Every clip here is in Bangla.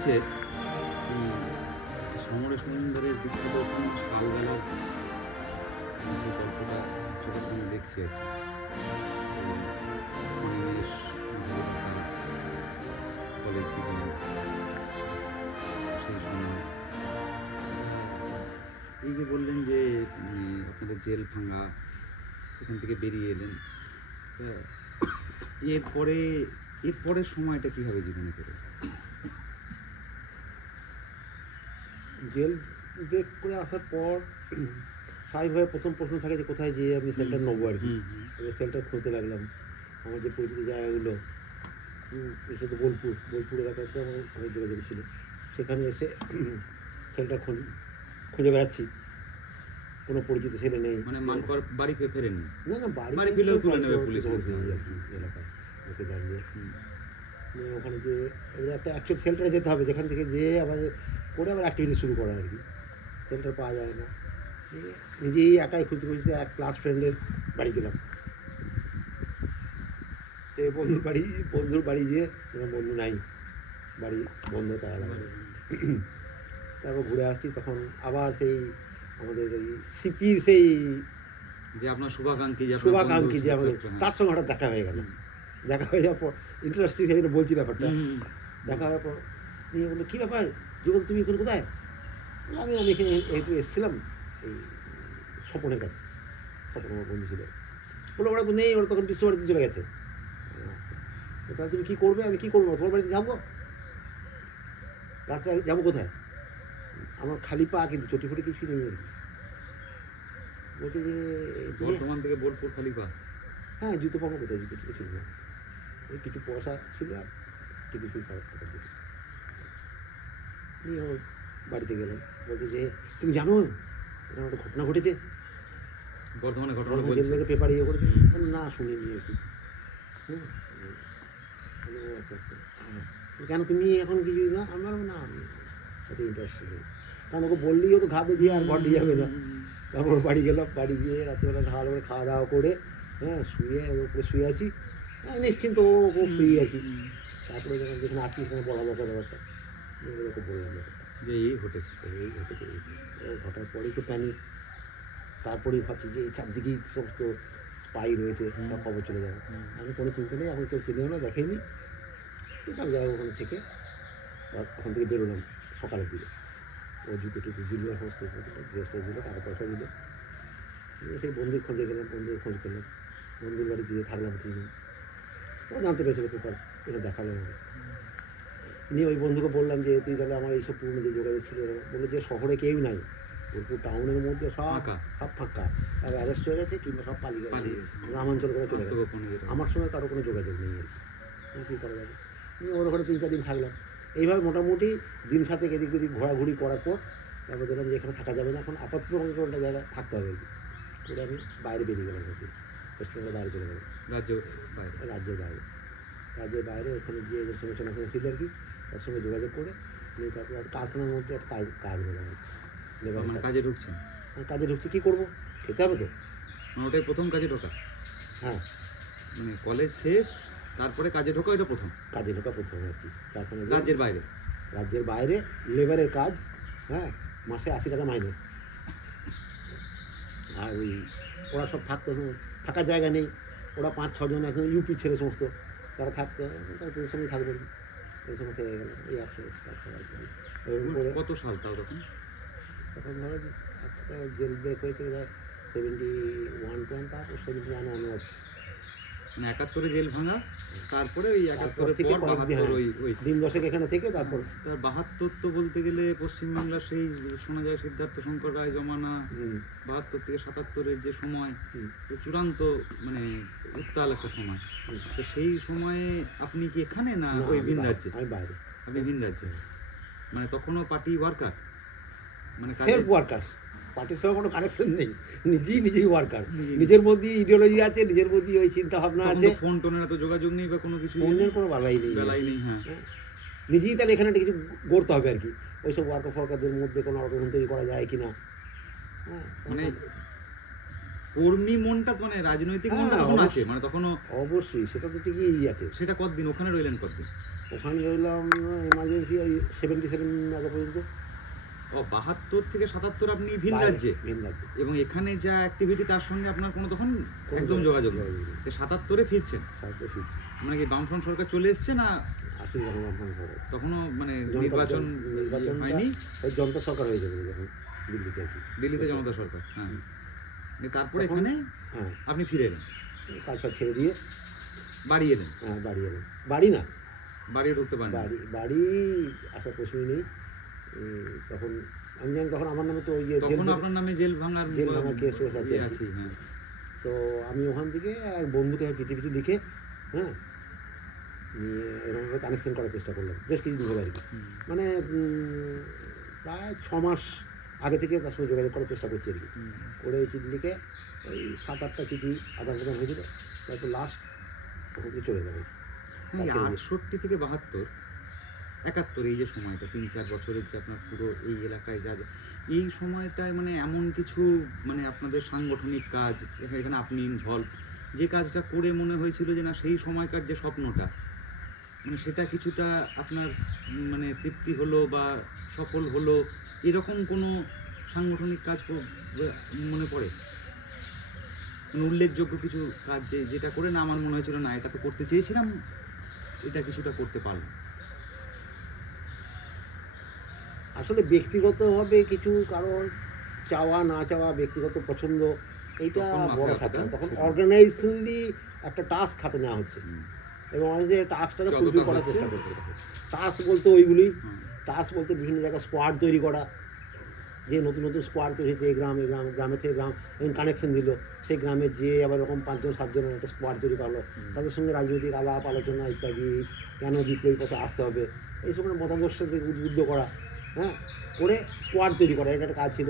হচ্ছে সমরেশ মজুমদারের বিখ্যাত সালবেলা যে গল্পটা চোখের সামনে দেখছি আর কি পরিবেশ কলেজ জীবন সেই সময় এই যে বললেন যে আপনাদের জেল ভাঙা সেখান থেকে বেরিয়ে এলেন, তা এরপরের সময়টা কীভাবে জীবনে করে? জেল ব্রেক করে আসার পর স্বাভাবিকভাবে প্রথম প্রশ্ন থাকে যে কোথায় যেয়ে আমি সেন্টার নেবো আর কি। এবার সেন্টার খুঁজতে লাগলাম। আমার যে পরিচিত জায়গাগুলো, বিশেষত বোলপুর এলাকাতে আমার অনেক যোগাযোগ ছিল, সেখানে এসে সেন্টার খুঁজে বেড়াচ্ছি। কোনো পরিচিত ছেলে নেই। মানে মানকর বাড়ি ফেরেন না না, বাড়ি ফিরেও তুলে নেবে পুলিশ আর কি এলাকায় ওকে দাঁড়িয়ে ওখানে যে এবার একটা অ্যাকচুয়াল সেন্টারে যেতে হবে, যেখান থেকে যেয়ে আবার করে আবার অ্যাক্টিভিটি শুরু করা আর কি। সেন্টার পাওয়া যায় না, নিজেই একাই খুঁজতে খুঁজতে এক ক্লাস ফ্রেন্ডের বাড়ি গেলাম। সে বন্ধুর বাড়ি গিয়ে বন্ধু নাই, বাড়ি বন্ধ, তারা লাগে। তারপর ঘুরে আসছি, তখন আবার সেই আমাদের ওই সিপির সেই যে আপনার শুভাকাঙ্ক্ষী যে আমাদের, তার সঙ্গে হঠাৎ দেখা হয়ে গেল। দেখা হয়ে যাওয়ার পর ইন্টারেস্টিং হয়ে গেলে বলছি ব্যাপারটা। দেখা হওয়ার পর নিয়ে বললো, কী ব্যাপার যুগল, তুমি এখন কোথায়? আমি এখানে একটু এসেছিলাম এই স্বপনের কাছে। স্বপন আমার বন্ধু ছিল। বললো ওরা তো নেই, ওরা তখন বিশ্ববাড়িতে চলে গেছে। তাহলে তুমি কী করবে? আমি কী করবো, তোমার বাড়িতে যাবো, রাত্রে যাবো কোথায়? আমার খালি পা, কিন্তু চটি ফটি কিছুই নেই আর কি। বলছে যে বর্তমান থেকে বোলপুর খালি পা। হ্যাঁ, জুতো পাবো কোথায়? জুতো টুতো ছিল না, ওই কিছু পয়সা ছিল আর কিছু খারাপ টাকা দিল। নিয়ে ওর বাড়িতে গেলাম। বলছে যে তুমি জানো এরকম একটা ঘটনা ঘটেছে, বর্তমানে জেলব্রেকের পেপার ইয়ে করেছে? না, শুনে নিয়েছি। কেন তুমি এখন কিছু না? আমার না, আমি অত ইন্টারেস্টেড নেই, কারণ ওকে বললেই ও তো ঘাবে গিয়ে আর ঘর যাবে না। তারপর বাড়ি গেলাম, বাড়ি গিয়ে রাত্রিবেলা ভালো করে খাওয়া দাওয়া করে শুয়ে ওর উপরে শুয়ে আছি, নিশ্চিন্ত, ও ফ্রি আছি। তারপরে যখন যেখানে আছি সেখানে বলা দরকার ব্যাপারটা, ওকে বললাম যে এই ঘটেছে। ও ঘটার পরেই তো প্যানিক। তারপরেই ভাবছি যে এই চারদিকেই সমস্ত স্পাই রয়েছে, সব খবর চলে যাবে। আমি কোনো চিন্তা নেই, এখন কেউ চিনেও না, দেখেনি। কিন্তু আমি যাই ওখানে থেকে, ওখান থেকে বেরোলাম সকালের দিকে। ও জুতো টুতো দিল, সমস্ত ড্রেসটা দিল, টাকা পয়সা দিল। সেই বন্ধুর খোঁজে গেলাম, বন্ধুর খোঁজ করলাম, বন্ধুর বাড়ি দিয়ে থাকলাম 3 দিন। ও জানতে পেরেছিল পেপার, এটা দেখালো আমাকে। নিয়ে ওই বন্ধুকে বললাম যে তুই তাহলে আমার এইসব পুরনো যে যোগাযোগ ছিল, বললো যে শহরে কেউ নাই, বোলপুর টাউনের মধ্যে সব ফাঁকা, আর অ্যারেস্ট হয়ে গেছে কিংবা সব পালিয়ে গেছে, গ্রামাঞ্চল করে চলে গেছে। আমার সঙ্গে কারো কোনো যোগাযোগ নেই আর কি, কী করা যাবে। নিয়ে ওর ওখানে 3-4 দিন থাকলাম। এইভাবে মোটামুটি দিন 7 এদিক ওদিক ঘোরাঘুরি করার পর তারপর দেখলাম যে এখানে থাকা যাবে না, এখন আপাতত আমাকে কোনো একটা জায়গায় থাকতে হবে আর কি। ওটা আমি বাইরে বেরিয়ে গেলাম আর কি, ওয়েস্ট বেঙ্গলের বাইরে চলে গেলাম, রাজ্যের বাইরে। ওখানে গিয়ে এদের সঙ্গে চেনাশোনা ছিল আর কি, তার সঙ্গে যোগাযোগ করে নিয়ে তারপর কারখানার মধ্যে একটা কাজ পেলাম। কাজে ঢুকছেন? কাজে ঢুকছি, কী করবো, খেতে হবে তো। ওটাই প্রথম কাজে ঢোকা? হ্যাঁ, মানে কলেজ শেষ তারপরে কাজে ঢোকা, এটা প্রথম কাজে ঢোকা প্রথম আর কি। কারখানা রাজ্যের বাইরে লেবারের কাজ। হ্যাঁ, মাসে 80 টাকা মাইনে। আর ওই ওরা সব থাকতো, থাকার জায়গা নেই, ওরা 5-6 জন এখন ইউপি ছেলে সমস্ত, তারা থাকতো, তারা তোদের সঙ্গেই থাকবেন। ওই সময় থেকে গেল এই 100 কত সাল তাও তখন? তখন ধরো যে একটা জেল ব্রেক হয়েছিল 71, তারপর 71 অনওয়ার্ডস। মানে 71-এ জেল ভাঙা, তারপরে ওই 71-এর পর 72 ওই দিন 10 এখানে থেকে তারপর 72 তো বলতে গেলে পশ্চিমবাংলার সেই শোনা যায় সিদ্ধার্থ শঙ্কর রায় জমানা, 72 থেকে 77-এর যে সময় চূড়ান্ত মানে উত্তাল একটা সময়। তো সেই সময়ে আপনি কি এখানে না ওই ভিন রাজ্যে? আমি বাইরে। আপনি ভিন রাজ্যে, মানে তখনও পার্টি ওয়ার্কার, মানে সেলফ ওয়ার্কার, পার্টির সঙ্গে কোনো কানেকশন নেই, নিজেই ওয়ার্কার। নিজের মধ্যে ইডিওলজি আছে, নিজের মধ্যে ওই চিন্তা ভাবনা আছে। ফোন টোনের এত যোগাযোগ নেই বা কোনো কিছু, ফোনের কোনো বেলাই নেই। হ্যাঁ, নিজেই তাহলে এখানে কিছু গড়তে হবে আর কি, ওইসব ওয়ার্কার ফোয়ার্কারদের মধ্যে কোনো অর্গানাইজেশন তৈরি করা যায় কিনা। হ্যাঁ, মানে কর্মী মনটা, মানে রাজনৈতিক মনটা তখন আছে, মানে তখনও অবশ্যই সেটা তো ঠিকই আছে। সেটা কতদিন ওখানে রইলেন? কতদিন? ওখানে রইলাম এমার্জেন্সি ওই 77 আগে পর্যন্ত। ও 72 থেকে 77 আপনি ভিন রাজ্যে, ভিন রাজ্যে, এবং এখানে যা অ্যাক্টিভিটি তার সঙ্গে আপনার কোনো তখন কোনো একদম যোগাযোগ নেই। যোগাযোগ নেই। তো 77-এ ফিরছেন, সাহিত্য ফিরছি মানে কি বামফ্রন্ট সরকার চলে এসছে না আসি যখন আপনার ঘরে তখনও মানে নির্বাচনটা নির্বাচন হয়নি? ওই জনতা সরকার হয়ে যাবে যখন দিল্লিতে আর কি। দিল্লিতে জনতা সরকার, হ্যাঁ। দিয়ে তারপরে তখন- এখানে হ্যাঁ, আপনি ফিরে এলেন, কাজ ফাজ ছেড়ে দিয়ে বাড়ি এলেন। বাড়ি এলাম। বাড়ি না, বাড়ি ঢুকতে পারেন? বাড়ি আসার প্রশ্নই নেই। তখন আমি জানি তখন আমার নামে তো ওই যে তখন আপনার নামে জেল ভাঙার কেস টেস আছে আর কি। আছি, হ্যাঁ। তো আমি ওখান থেকে আর বন্ধুকে চিঠি ফিঠি লিখে হ্যাঁ নিয়ে এরকমভাবে কানেকশন করার চেষ্টা করলাম বেশ কিছুদিন ধরে আর কি। মানে প্রায় 6 মাস আগে থেকে তার সঙ্গে যোগাযোগ করার চেষ্টা করছি আর কি। করে চিঠি লিখে ওই 7-8টা চিঠি আদান প্রদান হয়েছিল, তারপর লাস্ট ওখান থেকে চলে যাবে। এই 68 থেকে 72, 71 এই যে সময়টা 3-4 বছরের যে আপনার পুরো এই এলাকায় যা এই সময়টায় মানে এমন কিছু মানে আপনাদের সাংগঠনিক কাজ এখানে আপনি ইনভলভ, যে কাজটা করে মনে হয়েছিল যে না সেই সময়কার যে স্বপ্নটা মানে সেটা কিছুটা আপনার মানে তৃপ্তি হলো বা সফল হলো, এরকম কোনো সাংগঠনিক কাজ মনে পড়ে? মানে উল্লেখযোগ্য কিছু কাজ যেটা করে না আমার মনে হয়েছিল না এটা তো করতে চেয়েছিলাম, এটা কিছুটা করতে পারলাম। আসলে ব্যক্তিগতভাবে কিছু কারো চাওয়া না চাওয়া, ব্যক্তিগত পছন্দ, এইটা তখন মাথায় বড় অতটা ফ্যাক্টর। তখন ছিল না। অর্গানাইজেশনলি একটা টাস্ক হাতে নেওয়া হচ্ছে এবং অনেকে টাস্কটাকে যতটা ফুলফিল করার হচ্ছে, চেষ্টা করছে। টাস্ক বলতে ওইগুলি, হুম। টাস্ক বলতে বিভিন্ন জায়গায় স্কোয়াড তৈরি করা, যে নতুন নতুন স্কোয়াড তৈরি হয়েছে, এই গ্রামে থেকে গ্রাম কানেকশন দিল, সেই গ্রামে যে আবার এরকম 5-7 জনের একটা স্কোয়াড তৈরি করলো, তাদের সঙ্গে রাজনৈতিক আলাপ আলোচনা ইত্যাদি, কেন বিপ্লবী পথে আসতে হবে, এই সময় মতাদর্শ থেকে উদ্বুদ্ধ করা, হ্যাঁ, করে স্কোয়াড তৈরি করা, এটা একটা কাজ ছিল।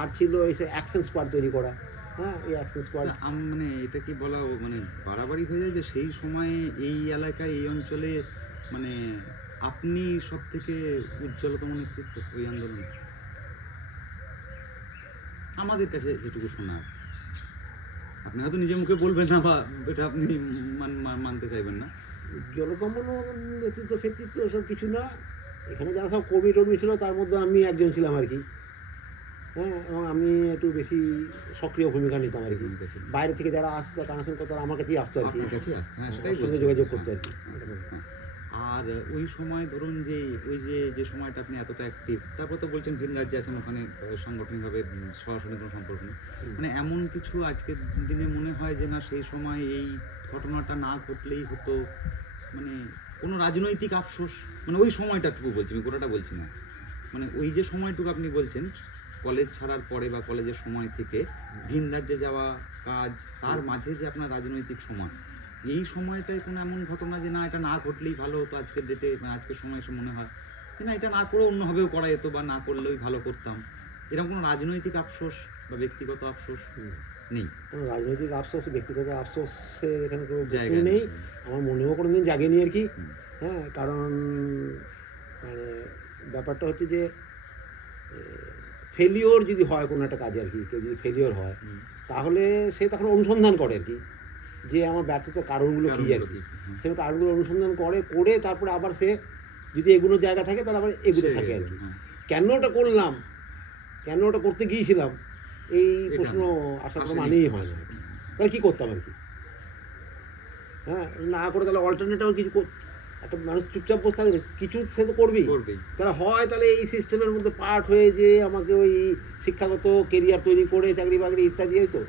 আর ছিল এই অ্যাকশন স্কোয়াড তৈরি করা, হ্যাঁ, এই অ্যাকশন স্কোয়াড। মানে এটা কি বলা মানে বাড়াবাড়ি হয়ে যায় যে সেই সময়ে এই এলাকায় এই অঞ্চলে মানে আপনি সব থেকে উজ্জ্বলতম নেতৃত্ব ওই আন্দোলনে আমাদের কাছে যেটুকু শোনা, আপনি হয়তো নিজের মুখে বলবেন না বা এটা আপনি মানতে চাইবেন না। জলকম্পন নেতৃত্ব ফেতৃত্ব এসব কিছু না। এখানে যারা সব কর্মী টর্মী ছিল তার মধ্যে আমি একজন ছিলাম আর কি, হ্যাঁ, এবং আমি একটু বেশি সক্রিয় ভূমিকা নিতাম আর কি। বাইরে থেকে যারা আসতো কানেকশন করতো আমার কাছেই আসতো আর কি, আপনার কাছে আসতে, হ্যাঁ সেটাই আমার সঙ্গে বলছি। যোগাযোগ করতো আর কি। হ্যাঁ। আর ওই সময় ধরুন যে ওই যে সময়টা আপনি এতটা অ্যাক্টিভ, তারপর তো বলছেন ভিন রাজ্যে আছেন, ওখানে সাংগঠনিকভাবে সরাসরি কোনো সম্পর্ক নেই, মানে এমন কিছু আজকের দিনে মনে হয় যে না সেই সময় এই ঘটনাটা না ঘটলেই হতো, মানে কোনো রাজনৈতিক আফসোস, মানে ওই সময়টাটুকু বলছি, আমি গোটাটা বলছি না, মানে ওই যে সময়টুকু আপনি বলছেন কলেজ ছাড়ার পরে বা কলেজের সময় থেকে ভিন রাজ্যে যাওয়া কাজ, তার মাঝে যে আপনার রাজনৈতিক সময়, এই সময়টায় কোনো এমন ঘটনা যে না এটা না ঘটলেই ভালো হতো আজকের ডেটে, মানে আজকের সময় এসে মনে হয় যে না এটা না করে অন্যভাবেও করা যেত বা না করলেই ভালো করতাম, এরকম কোনো রাজনৈতিক আফসোস বা ব্যক্তিগত আফসোস নেই? কোনো রাজনৈতিক আফসোস, ব্যক্তিগত আফসোসের এখানে কোনো জায়গা বস্তু নেই, নেই। আমার মনেও কোনো দিন জাগেনি আর কি। হুম। হ্যাঁ, কারণ মানে ব্যাপারটা হচ্ছে যে ফেলিওর যদি হয় কোনো একটা কাজে আর কি, কেউ যদি ফেলিওর হয় তাহলে সে তখন অনুসন্ধান করে আর কি, যে আমার ব্যর্থতার কারণগুলো কী আর কি, সে কারণগুলো অনুসন্ধান করে তারপরে আবার সে যদি এগুলো জায়গা থাকে তাহলে আবার এগুলো থাকে আর কি। কেন ওটা করলাম, কেন ওটা করতে গিয়েছিলাম, এই প্রশ্ন আসার কোনো মানেই হয় না। তাহলে কী করতাম আর কি, হ্যাঁ, না করে তাহলে অল্টারনেটিভ কিছু একটা মানুষ চুপচাপ বসে থাকবে, কিছু সে তো করবেই। তাহলে হয় তাহলে এই সিস্টেমের মধ্যে পার্ট হয়ে যে আমাকে ওই শিক্ষাগত কেরিয়ার তৈরি করে চাকরি বাকরি ইত্যাদি হয়তো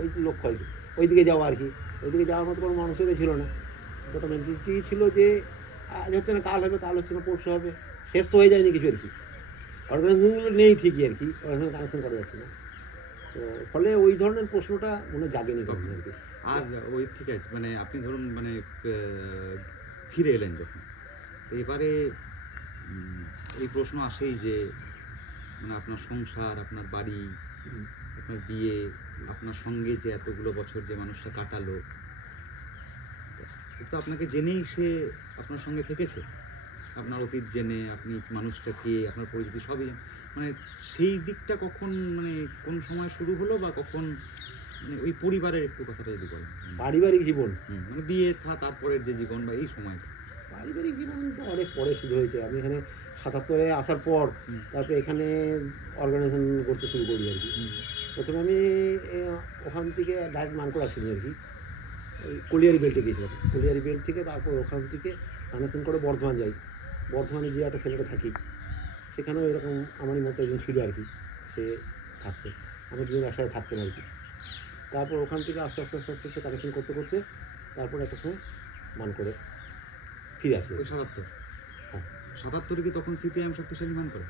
ওই লক্ষ্য আর কি, ওই দিকে যাওয়া আর কি। ওই দিকে যাওয়ার মতো কোনো মানুষের ছিল না, ওটা মেন্টালিটি ছিল যে আজ হচ্ছে না কাল হবে, কাল হচ্ছে না পরশু হবে, শেষ তো হয়ে যায়নি কিছু আর কি। অর্গানাইজেশনগুলো নেই ঠিকই আর কি, অর্গানাইজেশন কানেকশন করা যাচ্ছে না, তো ফলে ওই ধরনের প্রশ্নটা মনে জাগেনি তখন আর কি। আর ওই ঠিক আছে, মানে আপনি ধরুন মানে ফিরে এলেন যখন, তো এবারে এই প্রশ্ন আসেই যে মানে আপনার সংসার, আপনার বাড়ি, আপনার বিয়ে, আপনার সঙ্গে যে এতগুলো বছর যে মানুষটা কাটালো, তো আপনাকে জেনেই সে আপনার সঙ্গে থেকেছে, আপনার অতীত জেনে আপনি মানুষটা কে, আপনার পরিচিতি সবই, মানে সেই দিকটা কখন মানে কোন সময় শুরু হলো বা কখন মানে ওই পরিবারের একটু কথাটা যদি বলেন। পারিবারিক জীবন মানে বিয়ে তারপরের যে জীবন বা এই সময়টা। পারিবারিক জীবন তো অনেক পরে শুরু হয়েছে। আমি এখানে ৭৭-এ আসার পর তারপরে এখানে অর্গানাইজেশন করতে শুরু করি আর কি। প্রথমে আমি ওখান থেকে ডাইরেক্ট মানকড় আসিনি আর কি, ওই কলিয়ারি বেল্টে গিয়েছিলাম। কলিয়ারি বেল্ট থেকে তারপর ওখান থেকে কানেকশন করে বর্ধমান যাই। বর্ধমানে গিয়ে একটা ছেলেটা থাকি, সেখানেও এরকম আমারই মতো একজন ছিল আর কি, সে থাকতো, আমরা দুজন একসাথে থাকতেন আর কি। তারপর ওখান থেকে আস্তে আস্তে আস্তে আস্তে আস্তে কানেকশন করতে করতে তারপর একটা সময় মান করে ফিরে আসি। ওই ৭৭ হ্যাঁ ৭৭-এ কি তখন সিপিআইএম শক্তিশালী মান করে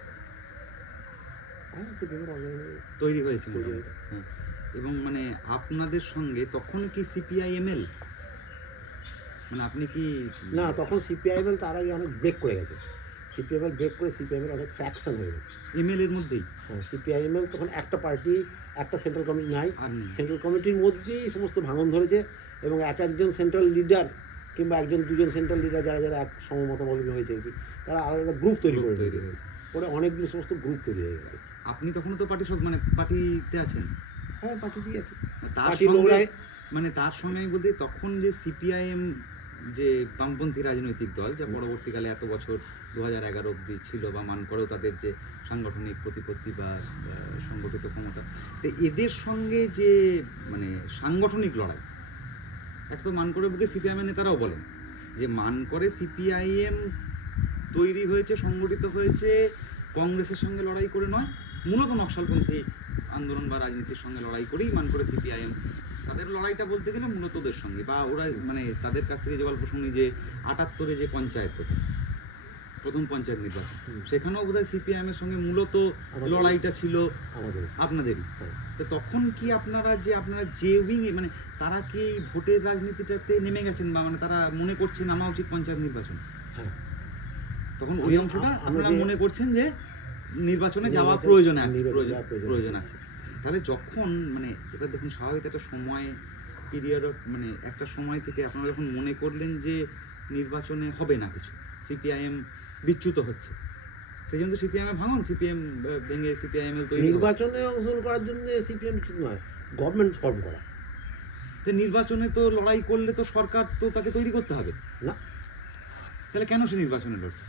হ্যাঁ, তো বিভিন্ন organization তৈরি হয়েছে তৈরি মোটামুটি? হ্যাঁ। এবং মানে আপনাদের সঙ্গে তখন কি সিপিআইএমএল, মানে আপনি কি না, তখন সিপিআইএমএল তার আগে অনেক ব্রেক করে গেছে। সিপিএমএল ব্রেক করে সিপিআইএমএল অনেক ফ্র্যাকশন হয়ে গেছে। এমএল এর মধ্যেই হ্যাঁ, সিপিআইএমএল তখন একটা পার্টি, একটা সেন্ট্রাল কমিটি নাই, আর নেই? সেন্ট্রাল কমিটির মধ্যেই সমস্ত ভাঙন ধরেছে এবং এক একজন সেন্ট্রাল লিডার কিংবা একজন দুজন সেন্ট্রাল লিডার যারা যারা এক সমমতাবলম্বী হয়েছে আর কি, তারা আলাদা গ্রুপ তৈরি করে তৈরি দিয়েছে। হয়েছে। ওরা অনেকগুলো সমস্ত গ্রুপ তৈরি হয়ে গেছে। আপনি তখনও তো পার্টি মানে পার্টিতে আছেন। হ্যাঁ, পার্টিতেই আছে। তার পার্টি সঙ্গে নোংরায় মানে তার সঙ্গে আমি বলতে তখন যে সিপিআইএম যে বামপন্থী রাজনৈতিক দল যা পরবর্তীকালে এত বছর 2011 অবধি ছিল বা মান করেও তাদের যে সাংগঠনিক প্রতিপত্তি বা সংগঠিত ক্ষমতা, তো এদের সঙ্গে যে মানে সাংগঠনিক লড়াই, এক তো মান করে বুকে সিপিআইএম নেতারাও বলেন যে মান করে সিপিআইএম তৈরি হয়েছে, সংগঠিত হয়েছে কংগ্রেসের সঙ্গে লড়াই করে নয়, মূলত নকশালপন্থী আন্দোলন বা রাজনীতির সঙ্গে লড়াই করেই মান করে সিপিআইএম। তাদের লড়াইটা বলতে গেলে মূলত ওদের সঙ্গে, বা ওরা মানে তাদের কাছ থেকে যে গল্প শুনি যে 78-এ যে পঞ্চায়েত প্রথম পঞ্চায়েত নির্বাচন, সেখানেও বোধহয় সিপিআইএম এর সঙ্গে মূলত লড়াইটা ছিল আপনাদেরই। তো তখন কি আপনারা যে উইং মানে তারা কি ভোটের রাজনীতিটাতে নেমে গেছেন, বা মানে তারা মনে করছেন নামা উচিত পঞ্চায়েত নির্বাচন? হ্যাঁ, তখন ওই অংশটা আপনারা মনে করছেন যে নির্বাচনে যাওয়া প্রয়োজন আছে। তাহলে যখন মানে এবার দেখুন স্বাভাবিক একটা সময় পিরিয়ড, মানে একটা সময় থেকে আপনারা যখন মনে করলেন যে নির্বাচনে হবে না কিছু, সিপিআইএম বিচ্যুত হচ্ছে, সেই জন্য সিপিআইএম ভাঙন, সিপিএম ভেঙে সিপিআইএম তৈরি। নির্বাচনে অংশগ্রহণ করার জন্য সিপিএম কিছু নয়, গভর্নমেন্ট ফর্ম করা। তো নির্বাচনে তো লড়াই করলে তো সরকার তো তাকে তৈরি করতে হবে না, তাহলে কেন সে নির্বাচনে লড়ছে?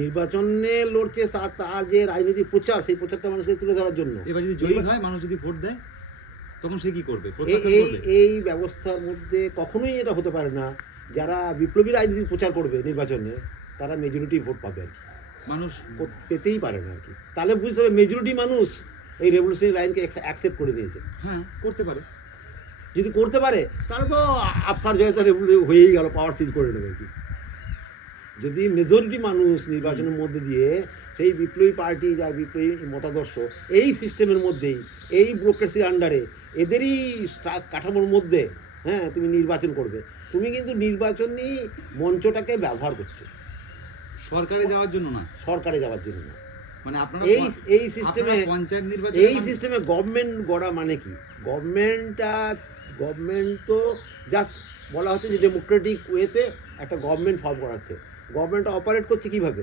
নির্বাচনে লড়ছে তার যে রাজনৈতিক প্রচার, সেই প্রচারটা মানুষকে তুলে ধরার জন্য। এবার যদি জয়ী হয়, মানুষ যদি ভোট দেয়, তখন সে কি করবে? এই ব্যবস্থার মধ্যে কখনোই এটা হতে পারে না যারা বিপ্লবী রাজনীতির প্রচার করবে নির্বাচনে তারা মেজরিটি ভোট পাবে আর কি, মানুষ পেতেই পারে না আর কি। তাহলে বুঝতে হবে মেজরিটি মানুষ এই রেভলিউশনারি লাইনকে অ্যাকসেপ্ট করে নিয়েছে। হ্যাঁ, করতে পারে। যদি করতে পারে তাহলে তো আফসার জয়তা হয়েই গেল, পাওয়ার সিজ করে নেবে আর কি। যদি মেজরিটি মানুষ নির্বাচনের মধ্যে দিয়ে সেই বিপ্লবী পার্টি যার বিপ্লবী মতাদর্শ এই সিস্টেমের মধ্যেই, এই ব্যুরোক্রেসির আন্ডারে, এদেরই কাঠামোর মধ্যে, হ্যাঁ, তুমি নির্বাচন করবে, তুমি কিন্তু নির্বাচনী মঞ্চটাকে ব্যবহার করছো সরকারে যাওয়ার জন্য না, সরকারে যাওয়ার জন্য না। মানে আপনারা এই সিস্টেমে পঞ্চায়েত নির্বাচন, এই সিস্টেমে গভর্নমেন্ট গড়া মানে কি? গভর্নমেন্ট তো জাস্ট বলা হচ্ছে যে ডেমোক্রেটিক ওয়েতে একটা গভর্নমেন্ট ফর্ম করা হচ্ছে। গভর্নমেন্ট অপারেট করছে কীভাবে?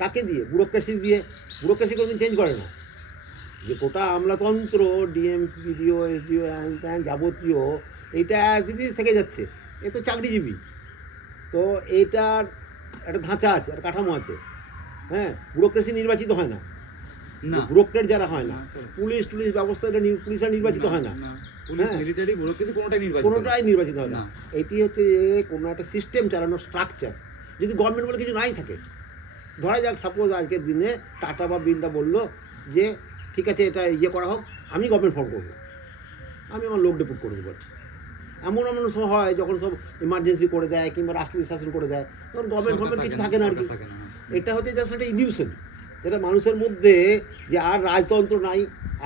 কাকে দিয়ে? ব্যুরোক্রেসি দিয়ে। ব্যুরোক্রেসি কোনোদিন চেঞ্জ করে না। যে গোটা আমলাতন্ত্র, ডিএম, পিডিও, এসডিও, হ্যান ত্যান যাবতীয়, এইটা অ্যাজ ইট ইজ থেকে যাচ্ছে। এ তো চাকরিজীবী, তো এটার একটা ধাঁচা আছে, একটা কাঠামো আছে। হ্যাঁ, ব্যুরোক্রেসি নির্বাচিত হয় না, ব্যুরোক্রেট যারা হয় না, পুলিশ ব্যবস্থা, পুলিশরা নির্বাচিত হয় না, কোনোটাই নির্বাচিত হয় না। এটি হচ্ছে কোনো একটা সিস্টেম চালানোর স্ট্রাকচার। যদি গভর্নমেন্ট বলে কিছু নাই থাকে, ধরা যাক সাপোজ আজকের দিনে টাটা বা বিরলা বললো যে ঠিক আছে এটা করা হোক, আমি গভর্নমেন্ট ফর্ম করবো, আমি আমার লোক ডেপুট করে দেবো। এমন সময় হয় যখন সব ইমার্জেন্সি করে দেয় কিংবা রাষ্ট্রীয় শাসন করে দেয়, তখন গভর্নমেন্ট কিছু থাকে না আর কি। এটা হচ্ছে জাস্ট একটা ইলিউশন, যেটা মানুষের মধ্যে যে আর রাজতন্ত্র নাই,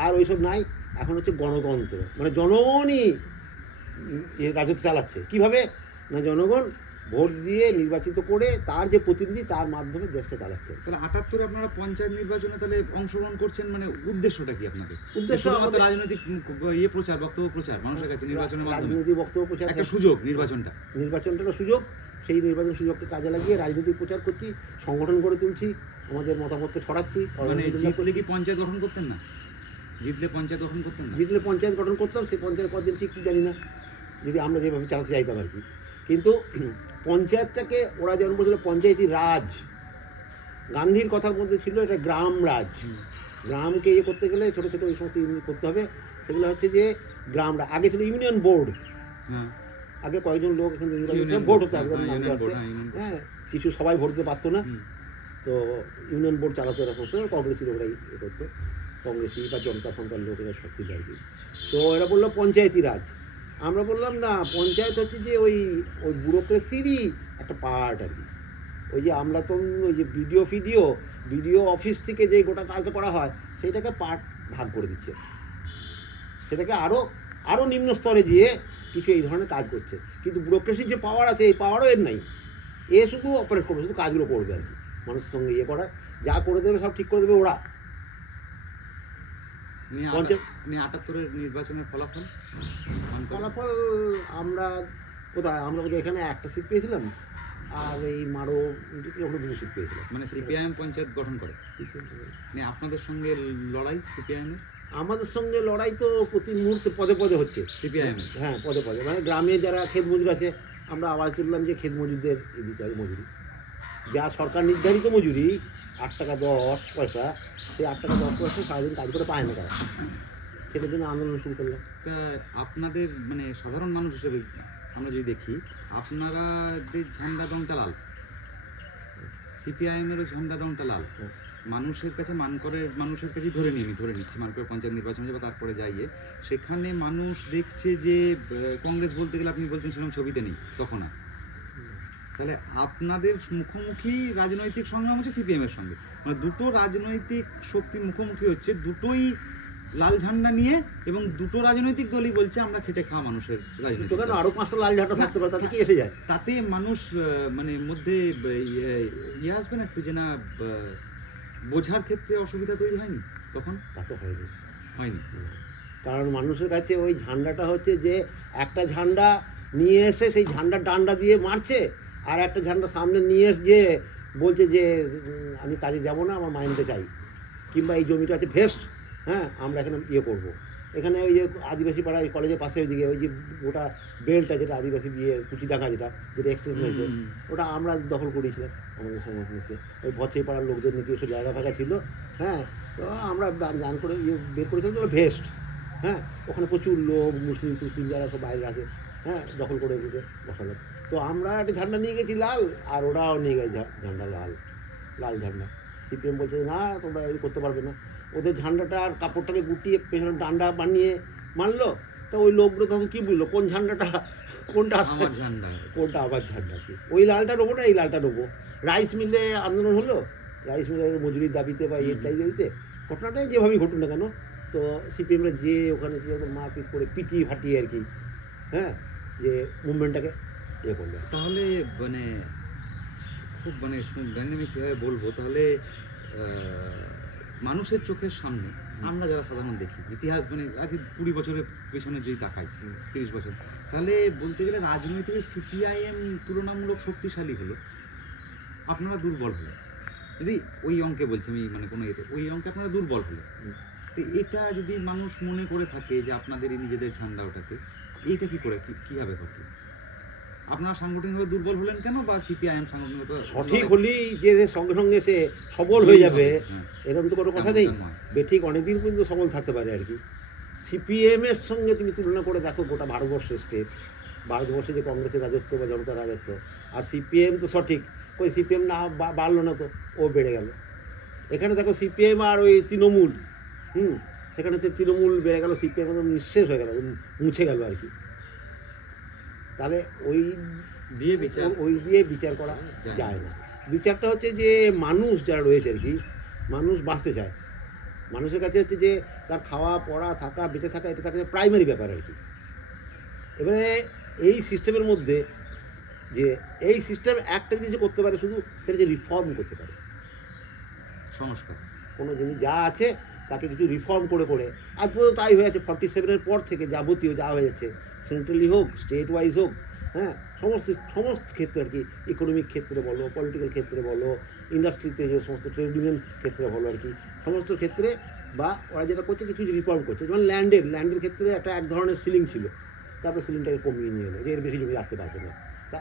আর ওইসব নাই, এখন হচ্ছে গণতন্ত্র। মানে জনগণই রাজত্ব চালাচ্ছে। কীভাবে না, জনগণ ভোট দিয়ে নির্বাচিত করে তার যে প্রতিনিধি, তার মাধ্যমে দেশটা চালাচ্ছে। তাহলে 78-এ আপনারা পঞ্চায়েত নির্বাচনে তাহলে অংশগ্রহণ করছেন, মানে উদ্দেশ্যটা কি আপনাদের? উদ্দেশ্য আমাদের রাজনৈতিক প্রচার, বক্তব্য প্রচার মানুষের কাছে, নির্বাচনের মাধ্যমে রাজনৈতিক বক্তব্য প্রচার, একটা সুযোগ। নির্বাচনটা সুযোগ। সেই নির্বাচন সুযোগকে কাজে লাগিয়ে রাজনৈতিক প্রচার করছি, সংগঠন করে তুলছি, আমাদের মতামতকে ছড়াচ্ছি। মানে জিতলে কি পঞ্চায়েত গঠন করতেন না? জিতলে পঞ্চায়েত গঠন করতেন না? জিতলে পঞ্চায়েত গঠন করতাম, সেই পঞ্চায়েত কতদিন ঠিক জানি না, যদি আমরা যেভাবে চালাতে চাইতাম আর কি। কিন্তু পঞ্চায়েতটাকে ওরা যেমন বলছিল পঞ্চায়েতি রাজ, গান্ধীর কথার মধ্যে ছিল এটা গ্রাম রাজ। গ্রামকে ইয়ে করতে গেলে ছোটো ছোটো ওই সমস্ত করতে হবে, সেগুলো হচ্ছে যে গ্রাম রাজ। আগে ছিল ইউনিয়ন বোর্ড, আগে কয়েকজন লোক এখানে ভোট হতো একদম নামতে আসতে, হ্যাঁ কিছু সবাই ভোট দিতে পারতো না, তো ইউনিয়ন বোর্ড চালাতো এরা সমস্ত কংগ্রেসি লোকরা ইয়ে করতো, কংগ্রেসি বা জনতা ফনতার লোকেরা সব ছিল আর কি। তো এরা বললো পঞ্চায়েতি রাজ। আমরা বললাম না, পঞ্চায়েত হচ্ছে যে ওই ওই ব্যুরোক্রেসিরই একটা পার্ট আর কি। ওই যে আমলাতন, ওই যে বিডিও অফিস থেকে যে গোটা কাজটা করা হয় সেইটাকে পার্ট ভাগ করে দিচ্ছে, সেটাকে আরও নিম্ন স্তরে গিয়ে কিছু এই ধরনের কাজ করছে। কিন্তু ব্যুরোক্রেসির যে পাওয়ার আছে এই পাওয়ারও এর নাই, এ শুধু অপারেট করবে, শুধু কাজগুলো করবে আর কি, মানুষের সঙ্গে ইয়ে করা, যা করে দেবে সব ঠিক করে দেবে ওরা। 78-এর নির্বাচনের ফলাফল আমরা কোথায়, আমরা বোধহয় এখানে একটা সিট পেয়েছিলাম, আর এই মারো ওখানে 2 সিট পেয়েছিলাম। মানে সিপিআইএম পঞ্চায়েত গঠন করে, আপনাদের সঙ্গে লড়াই সিপিআইএম? আমাদের সঙ্গে লড়াই তো প্রতি মুহূর্তে পদে পদে হচ্ছে সিপিআইএম, হ্যাঁ পদে পদে। মানে গ্রামে যারা ক্ষেত মজুর আছে, আমরা আওয়াজ তুললাম যে ক্ষেত মজুরদের দিতে হবে মজুরি, যা সরকার নির্ধারিত মজুরি 8 টাকা 10 পয়সা, সেই 8 টাকা 10 পয়সা সারাদিন কাজ করে পায় না তারা, সেটার জন্য আন্দোলন শুরু করলাম। তা আপনাদের মানে সাধারণ মানুষ হিসেবে আমরা যদি দেখি, আপনারাদের ঝান্ডা রংটা লাল, সিপিআইএমেরও ঝান্ডা রংটা লাল, মানুষের কাছে মানুষের কাছে ধরে নিচ্ছি মানকড় পঞ্চায়েত নির্বাচন হবে, তারপরে যাইয়ে সেখানে মানুষ দেখছে যে কংগ্রেস বলতে গেলে আপনি বলছেন সেরকম ছবিতে নেই তখন। তাহলে আপনাদের মুখোমুখি রাজনৈতিক সংগ্রাম হচ্ছে সিপিএমের সঙ্গে, মানে দুটো রাজনৈতিক শক্তি মুখোমুখি হচ্ছে, দুটোই লাল ঝান্ডা নিয়ে, এবং দুটো রাজনৈতিক দলই বলছে আমরা খেটে খাওয়া মানুষের রাজনীতি। আরো 5টা লাল ঝান্ডা থাকতে পারে, তাতে কি এসে যায়? তাতে মানুষ মানে মধ্যে ইয়ে আসবে না একটু, যে না বোঝার ক্ষেত্রে অসুবিধা তৈরি হয়নি তখন? তা তো হয়নি, কারণ মানুষের কাছে ওই ঝান্ডাটা হচ্ছে যে একটা ঝান্ডা নিয়ে এসে সেই ঝান্ডার ডান্ডা দিয়ে মারছে, আর একটা ঝান্ডা সামনে নিয়ে এসে বলছে যে আমি কাজে যাব না, আমার মাইন্ডে চাই, কিংবা এই জমিটা আছে ভেস্ট, হ্যাঁ আমরা এখানে ইয়ে করবো। এখানে ওই যে আদিবাসী পাড়া ওই কলেজের পাশে ওইদিকে ওই যে গোটা বেলটা, যেটা আদিবাসী বিয়ে কুচিডাঙ্গা যেটা এক্সটেন্ড হয়েছে, ওটা আমরা দখল করেছিলাম আমাদের সমস্ত। ওই ভচেই পাড়ার লোকদের নাকি ওসব জায়গা ফাঁকা ছিল, হ্যাঁ তো আমরা জান করে ইয়ে বের করেছিলাম ওটা ভেস্ট, হ্যাঁ ওখানে প্রচুর লোক মুসলিম যারা সব বাইরে আছে, হ্যাঁ দখল করে বসালো। তো আমরা একটা ঝান্ডা নিয়ে গেছি লাল, আর ওরাও নিয়ে গেছে ঝান্ডা লাল ঝান্ডা। সিপিএম বলছে না তোমরা এই করতে পারবে না, ওদের ঝান্ডাটা আর কাপড়টাকে গুটিয়ে পেছনে ডান্ডা বানিয়ে মারলো। তো ওই লোকগুলো তখন কী বুঝলো কোন ঝান্ডাটা কোনটা আমার ঝান্ডা, কোনটা আবার ঝান্ডা, কি ওই লালটা নেবো না এই লালটা নেবো। রাইস মিলে আন্দোলন হলো, রাইস মিলের মজুরির দাবিতে বা ইয়েটাই দাবিতে, ঘটনাটাই যেভাবেই ঘটুন না কেন, তো সিপিএমরা যে ওখানে যে মারপিট করে পিটিয়ে ফাটিয়ে আর কি, হ্যাঁ যে মুভমেন্টটাকে ইয়ে করলো। তাহলে মানে খুব মানে আমি কীভাবে বলবো, তাহলে মানুষের চোখের সামনে আমরা যারা সাধারণ দেখি ইতিহাস, মানে আজ 20 বছরের পেছনে যদি তাকাই, 30 বছর, তাহলে বলতে গেলে রাজনৈতিক সিপিআইএম তুলনামূলক শক্তিশালী হলো, আপনারা দুর্বল হলো। যদি ওই অঙ্কে বলছি আমি, মানে কোনো এতে ওই অঙ্কে আপনারা দুর্বল হলো, তো এটা যদি মানুষ মনে করে থাকে যে আপনাদেরই নিজেদের ঝান্ডা ওটাকে, এইটা কী করে কীভাবে ঘটলো? আপনারা সাংগঠনিকভাবে দুর্বল হলেন কেন, বা সিপিআইএম সাংগঠনিকভাবে সঠিক হলেই যে সঙ্গে সঙ্গে সে সবল হয়ে যাবে এরকম তো কোনো কথা নেই। বেঠিক অনেকদিন পর্যন্ত সবল থাকতে পারে আর কি। সিপিএমের সঙ্গে তুমি তুলনা করে দেখো গোটা ভারতবর্ষের স্টেট, ভারতবর্ষে যে কংগ্রেসের রাজত্ব বা জনতার রাজত্ব, আর সিপিএম তো সঠিক, ওই সিপিএম না বাড়লো না তো ও বেড়ে গেল। এখানে দেখো সিপিএম আর ওই তৃণমূল, সেখানে তো তৃণমূল বেড়ে গেল, সিপিএম একদম নিঃশেষ হয়ে গেল, মুছে গেল আর কি। তাহলে ওই দিয়ে বিচার করা যায় না। বিচারটা হচ্ছে যে মানুষ যারা রয়েছে আর কি, মানুষ বাঁচতে চায়, মানুষের কাছে হচ্ছে যে তার খাওয়া পড়া থাকা বেঁচে থাকা, এটা তাকে প্রাইমারি ব্যাপার আর কি। এবারে এই সিস্টেমের মধ্যে যে এই সিস্টেম একটা জিনিস করতে পারে শুধু, সেটা যে রিফর্ম করতে পারে, সংস্কার, কোনো জিনিস যা আছে তাকে কিছু রিফর্ম করে আজ পর্যন্ত তাই হয়ে আছে। 47-এর পর থেকে যাবতীয় যা হয়ে যাচ্ছে, সেন্ট্রালি হোক স্টেট ওয়াইজ হোক, হ্যাঁ সমস্ত ক্ষেত্রে আর কি, ইকোনমিক ক্ষেত্রে বলো, পলিটিক্যাল ক্ষেত্রে বলো, ইন্ডাস্ট্রিতে যে সমস্ত ট্রেড ইউনিয়ন ক্ষেত্রে বলো আর কি, সমস্ত ক্ষেত্রে বা ওরা যেটা করছে কিছু রিফর্ম করছে। যেমন ল্যান্ডের ক্ষেত্রে এক ধরনের সিলিং ছিল, তারপরে সিলিংটাকে কমিয়ে নিয়ে এলো যে এর বেশি জমি রাখতে পারবে না, তা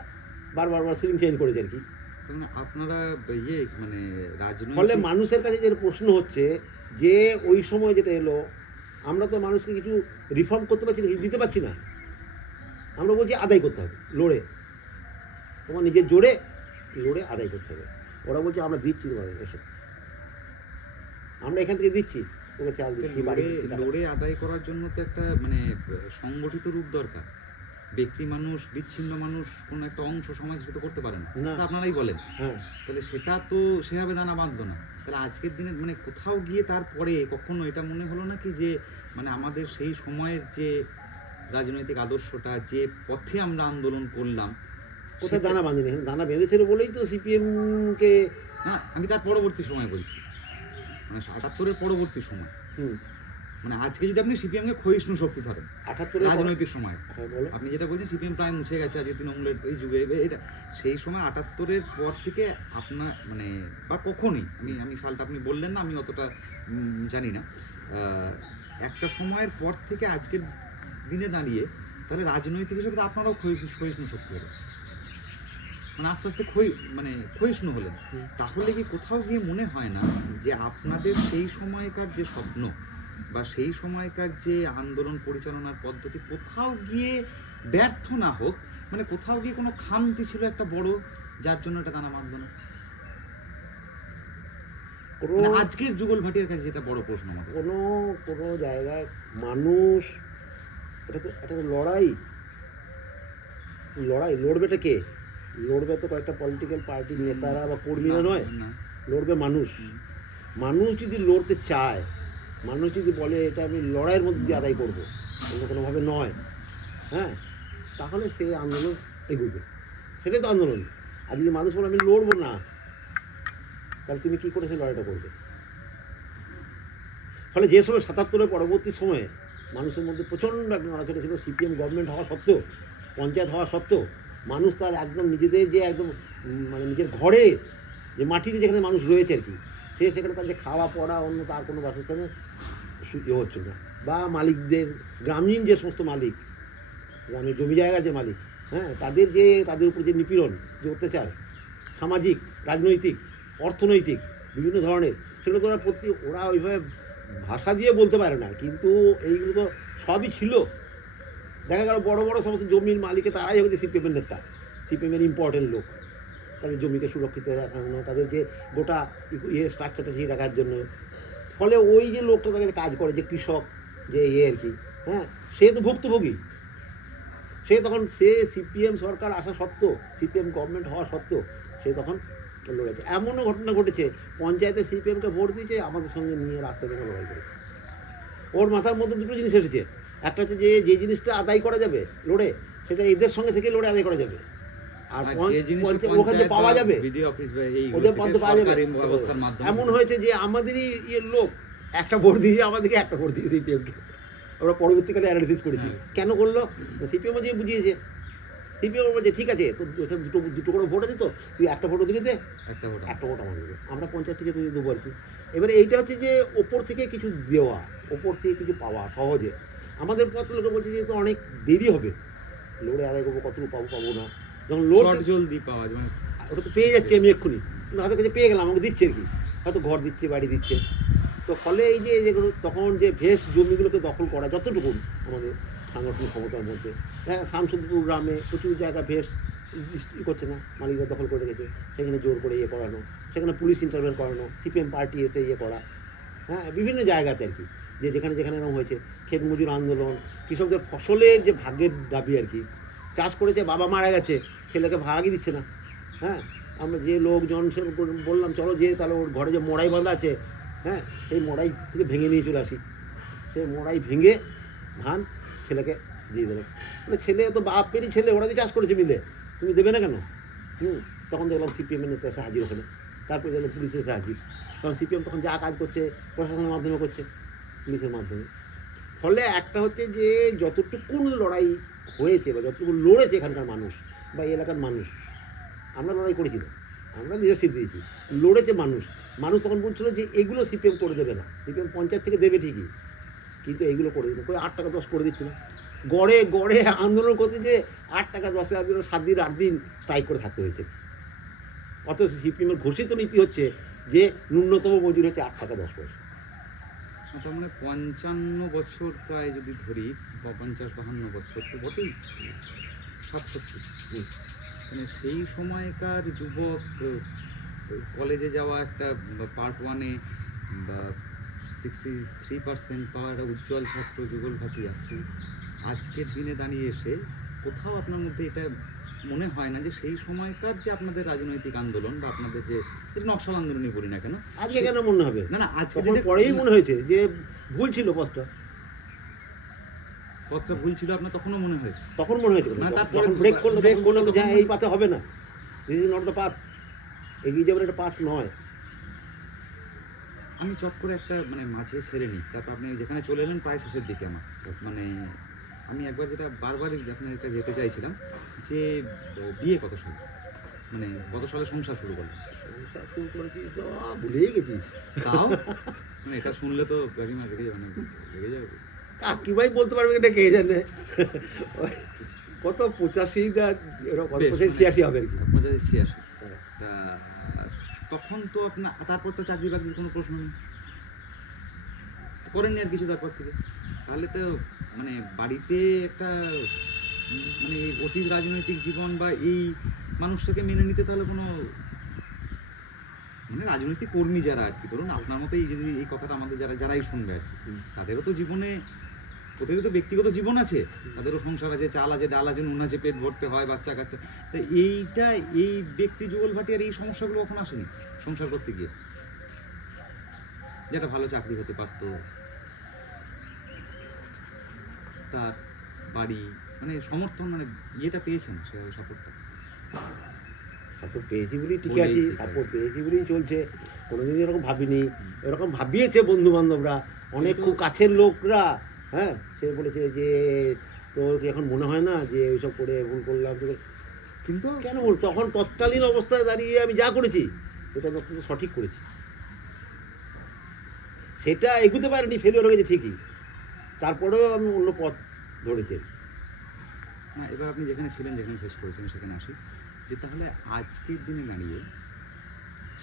বারবার সিলিং চেঞ্জ করেছে আর কি। তার মানে আপনারা মানে ফলে রাজনৈতিক মানুষের কাছে যে প্রশ্ন হচ্ছে যে ওই সময় যেটা এলো, আমরা তো মানুষকে কিছু রিফর্ম করতে পারছি না, কিছু দিতে পারছি না। আমরা বলছি আদায় করতে হবে লড়ে, তোমার নিজের জোরে লড়ে আদায় করতে হবে। ওরা বলছে আমরা দিচ্ছি তোমাদের এসব, আমরা এখান থেকে দিচ্ছি, তোকে চাল দিচ্ছি, বাড়ি দিচ্ছি, টাকা লড়ে আদায় করার জন্য তো একটা মানে সংগঠিত রূপ দরকার। ব্যক্তি মানুষ, বিচ্ছিন্ন মানুষ কোনো একটা অংশ সমাজ সেটা করতে পারে না, না। তা আপনারাই বলেন। হ্যাঁ, তাহলে সেটা তো সেভাবে দানা বাঁধলো না। তাহলে আজকের দিনে মানে কোথাও গিয়ে তারপরে কখনো এটা মনে হলো না কি যে মানে আমাদের সেই সময়ের যে রাজনৈতিক আদর্শটা, যে পথে আমরা আন্দোলন করলাম, কোথায় দানা বাঁধেনি? দানা বেঁধেছিল বলেই তো সিপিএমকে। না আমি তার পরবর্তী সময় বলছি, মানে ৭৮-এর পরবর্তী সময়। মানে আজকে যদি আপনি সিপিএমকে ক্ষয়িষ্ণু শক্তি ধরেন ৭৮ রাজনৈতিক সময়, হ্যাঁ বলো। আপনি যেটা বলছেন সিপিএম প্রায় মুছে গেছে আজকে তৃণমূলের এই যুগে, এটা সেই সময় ৭৮-এর পর থেকে আপনার মানে বা কখনই আমি সালটা আপনি বললেন না, আমি অতটা জানি না, একটা সময়ের পর থেকে আজকের দিনে দাঁড়িয়ে তাহলে রাজনৈতিক হিসেবে তো আপনারাও ক্ষয়িষ্ণু শক্তি হলেন, মানে আস্তে আস্তে ক্ষয়িষ্ণু হলেন। তাহলে কি কোথাও গিয়ে মনে হয় না যে আপনাদের সেই সময়কার যে স্বপ্ন বা সেই সময়কার যে আন্দোলন পরিচালনার পদ্ধতি কোথাও গিয়ে ব্যর্থ না হোক, মানে কোথাও গিয়ে কোনো খামতি ছিল একটা বড়, যার জন্য এটা দানা বাঁধল না? মানে আজকের যুগল ভাটিয়ার কাছে যেটা বড় প্রশ্ন আমাদের, কোনো জায়গায় মানুষ, এটা তো লড়াই, লড়বেটা কে? লড়বে তো কয়েকটা পলিটিক্যাল পার্টির নেতারা বা কর্মীরা নয়, লড়বে মানুষ। মানুষ যদি লড়তে চায়, মানুষ যদি বলে এটা আমি লড়াইয়ের মধ্যে দিয়ে আদায় করবো, অন্য কোনোভাবে নয়, হ্যাঁ, তাহলে সে আন্দোলন এগোবে, সেটাই তো আন্দোলন। আর যদি মানুষ বলে আমি লড়বো না, তাহলে তুমি কী করে সেই লড়াইটা করবে? ফলে যে সময় ৭৮-এর পরবর্তী সময়ে মানুষের মধ্যে প্রচণ্ড একটা নড়াচড়া ছিল, সিপিএম গভর্নমেন্ট হওয়া সত্ত্বেও, পঞ্চায়েত হওয়া সত্ত্বেও, মানুষ তার একদম নিজেদের যে একদম মানে নিজের ঘরে যে মাটিতে যেখানে মানুষ রয়েছে আর কি, সেখানে তার যে খাওয়া পড়া অন্য তার কোনো বাসস্থানে ইয়ে হচ্ছে না। বা মালিকদের, গ্রামীণ যে সমস্ত মালিক, গ্রামের জমি জায়গার যে মালিক, হ্যাঁ, তাদের উপর যে নিপীড়ন, যে অত্যাচার, সামাজিক, রাজনৈতিক, অর্থনৈতিক বিভিন্ন ধরনের, সেগুলো তো ওরা ওইভাবে ভাষা দিয়ে বলতে পারে না, কিন্তু এইগুলো তো সবই ছিল। দেখা গেল বড় বড় সমস্ত জমির মালিকে তারাই হচ্ছে সিপিএমের নেতা, সিপিএমের ইম্পর্টেন্ট লোক, তাদের জমিকে সুরক্ষিত রাখার জন্য, তাদের যে গোটা স্ট্রাকচারটা ঠিক রাখার জন্য। ফলে ওই যে লোকটা তাদের কাজ করে, যে কৃষক, যে আর কি, হ্যাঁ, সে তো ভুক্তভোগী। সে সিপিএম সরকার আসা সত্ত্বেও, সিপিএম গভর্নমেন্ট হওয়া সত্ত্বেও সে তখন লড়েছে। এমনও ঘটনা ঘটেছে, পঞ্চায়েতে সিপিএমকে ভোট দিয়েছে, আমাদের সঙ্গে নিয়ে রাস্তা থেকে লড়াই করেছে। ওর মাথার মধ্যে দুটো জিনিস এসেছে, একটা হচ্ছে যে জিনিসটা আদায় করা যাবে লড়ে, সেটা এদের সঙ্গে থেকে লড়ে আদায় করা যাবে, আর ওখানে পাওয়া যাবে, ওদের পথে পাওয়া যাবে। এমন হয়েছে যে আমাদেরই লোক একটা ভোট দিয়েছে, আমাদেরকে একটা ভোট দিয়েছে সিপিএমকে। ওরা পরবর্তীকালে অ্যানালিসিস করেছি কেন করলো, সিপিএমও যে বুঝিয়েছে। সিপিএম বলছে ঠিক আছে, তো দুটো করে ভোট আছে, তো তুই একটা ভোটও দিলে দে, একটা ভোট আমার দেবে, আমরা পঞ্চায়েত থেকে তুই দেবো আর কি। এবারে এইটা হচ্ছে যে ওপর থেকে কিছু দেওয়া, ওপর থেকে কিছু পাওয়া সহজে। আমাদের পথ লোকে বলছে যে তো অনেক দেরি হবে, লড়ে আদায় করবো, কতটুকু পাবো না, যখন জলদি পাওয়া যায় ওটা তো পেয়ে যাচ্ছি আমি এক্ষুনি, হাতের কাছে পেয়ে গেলাম, আমাকে দিচ্ছে আর কি, হয়তো ঘর দিচ্ছে, বাড়ি দিচ্ছে। তো ফলে এই যে যেগুলো তখন যে ভেস জমিগুলোকে দখল করা যতটুকু আমাদের সাংগঠনিক ক্ষমতার মধ্যে, হ্যাঁ, শামসুদপুর গ্রামে প্রচুর জায়গা ভেস করছে না, মালিকরা দখল করে রেখেছে, সেখানে জোর করে ইয়ে করানো, সেখানে পুলিশ ইন্টারভেন করানো, সিপিএম পার্টি এসে ইয়ে করা, হ্যাঁ, বিভিন্ন জায়গাতে আর কি, যে যেখানে এরকম হয়েছে। ক্ষেত মজুর আন্দোলন, কৃষকদের ফসলের যে ভাগ্যের দাবি আর কি, চাষ করেছে, বাবা মারা গেছে, ছেলেকে ভাগই দিচ্ছে না, হ্যাঁ, আমরা যে লোকজন সে বললাম চলো যে তাহলে ওর ঘরে যে মড়াই বাঁধা আছে, হ্যাঁ, সেই মড়াই থেকে ভেঙে নিয়ে চলে আসি, সেই মড়াই ভেঙে ধান ছেলেকে দিয়ে দেবে, বলে ছেলে তো বাপেরই ছেলে, ওরা যে চাষ করেছে মিলে, তুমি দেবে না কেন? তখন দেখলাম সিপিএমের নেতা এসে হাজির ওখানে, তারপরে দেখলাম পুলিশ এসে হাজির, কারণ সিপিএম তখন যা কাজ করছে প্রশাসনের মাধ্যমে করছে, পুলিশের মাধ্যমে। ফলে একটা হচ্ছে যে যতটুকুন লড়াই হয়েছে বা যতটুকু লড়েছে এখানকার মানুষ বা এলাকার মানুষ, আমরা লড়াই করেছি না, আমরা লিডারশিপ দিয়েছি, লড়েছে মানুষ। মানুষ তখন বলছিল যে এগুলো সিপিএম করে দেবে না, সিপিএম পঞ্চায়েত থেকে দেবে ঠিকই, কিন্তু এইগুলো করে দিল, কই 8 টাকা 10 করে দিচ্ছিল, গড়ে গড়ে আন্দোলন করতে যে 8 টাকা 10 টাকা দিন 7 দিন 8 দিন স্ট্রাইক করে থাকতে হয়েছে। অথচ সিপিএমের ঘোষিত নীতি হচ্ছে যে ন্যূনতম মজুরি হচ্ছে 8 টাকা 10 পয়সা। তার মানে 55 বছর প্রায় যদি ধরি বা 50-52 বছর তো বটেই, 67 মানে সেই সময়কার যুবক কলেজে যাওয়া একটা পার্ট 1-এ বা 63% পাওয়া একটা উজ্জ্বল ছাত্র যুগল ভাটিয়া আজকের দিনে দাঁড়িয়ে এসে কোথাও আপনার মধ্যে এটা মনে হয় না যে সেই সময়কার যে আপনাদের রাজনৈতিক আন্দোলন বা আপনাদের যে নকশাল আন্দোলনই বলি না কেন, আজকে কেন মনে হবে? না না আজকে তখন পরেই মনে হয়েছে যে ভুল ছিল পথটা ভুল ছিল, আপনার তখনও মনে হয়েছে? তখন মনে হয়েছে মানে তারপরে যখন ব্রেক করলো break তখন মনে হলো করলো যে তখন এই পাতে হবে না, this is not the path, এগিয়ে যাবেন একটা পাথ নয়। আমি চট করে একটা মানে মাঝে ছেড়ে নিই, তারপর আপনি যেখানে চলে এলেন প্রায় শেষের দিকে আমার মানে আমি একবার যেটা বারবারই আপনার কাছে যেতে চাইছিলাম যে বিয়ে কত সালে, মানে কত সালে সংসার শুরু করলেন? শুরু করেছি তো ভুলেই গেছি। তাও মানে এটা শুনলে তো কাকিমা রেগে যাবে না, রেগে যাবে? কাকিমাই বলতে পারবে এটা কে জানে। কত 85 না এরকম 85-86 হবে আর কি। 85-86। তা তখন তো আপনার তারপর তো চাকরি বাকরির কোনো প্রশ্ন নেই, করেননি আর কিছু তারপর থেকে? তাহলে তো মানে বাড়িতে একটা মানে অতীত রাজনৈতিক জীবন বা এই মানুষটাকে মেনে নিতে তাহলে কোনো মানে রাজনৈতিক কর্মী যারা আর কি, ধরুন আপনার মতো এই যদি এই কথাটা আমাদের যারাই শুনবে আর কি, তাদেরও তো জীবনে প্রত্যেকের তো ব্যক্তিগত জীবন আছে, তাদেরও সংসার আছে, চাল আছে, ডাল আছে, নুন আছে, পেট ভরতে হয়, বাচ্চা কাচ্চা। তো এইটা এই ব্যক্তি যুগল ভাটিয়ার এই সমস্যাগুলো কখন আসেনি সংসার করতে গিয়ে? যেটা ভালো চাকরি হতে পারতো, তার বাড়ি মানে সমর্থন মানে ইয়েটা পেয়েছেন, সে সাপোর্টটা সাপোর্ট পেয়েছি বলেই ঠিক আছে, সাপোর্ট পেয়েছি বলেই চলছে। কোনোদিন এরকম ভাবিনি, এরকম ভাবিয়েছে বন্ধু বান্ধবরা, অনেক খুব কাছের লোকরা। হ্যাঁ, সে বলেছে যে তোর কি এখন মনে হয় না যে ওইসব করে ভুল করলাম? কিন্তু কেন বল, তখন তৎকালীন অবস্থায় দাঁড়িয়ে আমি যা করেছি সেটা আমি অত্যন্ত সঠিক করেছি। সেটা এগুতে পারিনি, ফেলিওর হয়ে গেছে ঠিকই, তারপরেও আমি অন্য পথ ধরেছি। না এবার আপনি যেখানে ছিলেন, যেখানে শেষ করেছেন সেখানে আসি যে তাহলে আজকের দিনে দাঁড়িয়ে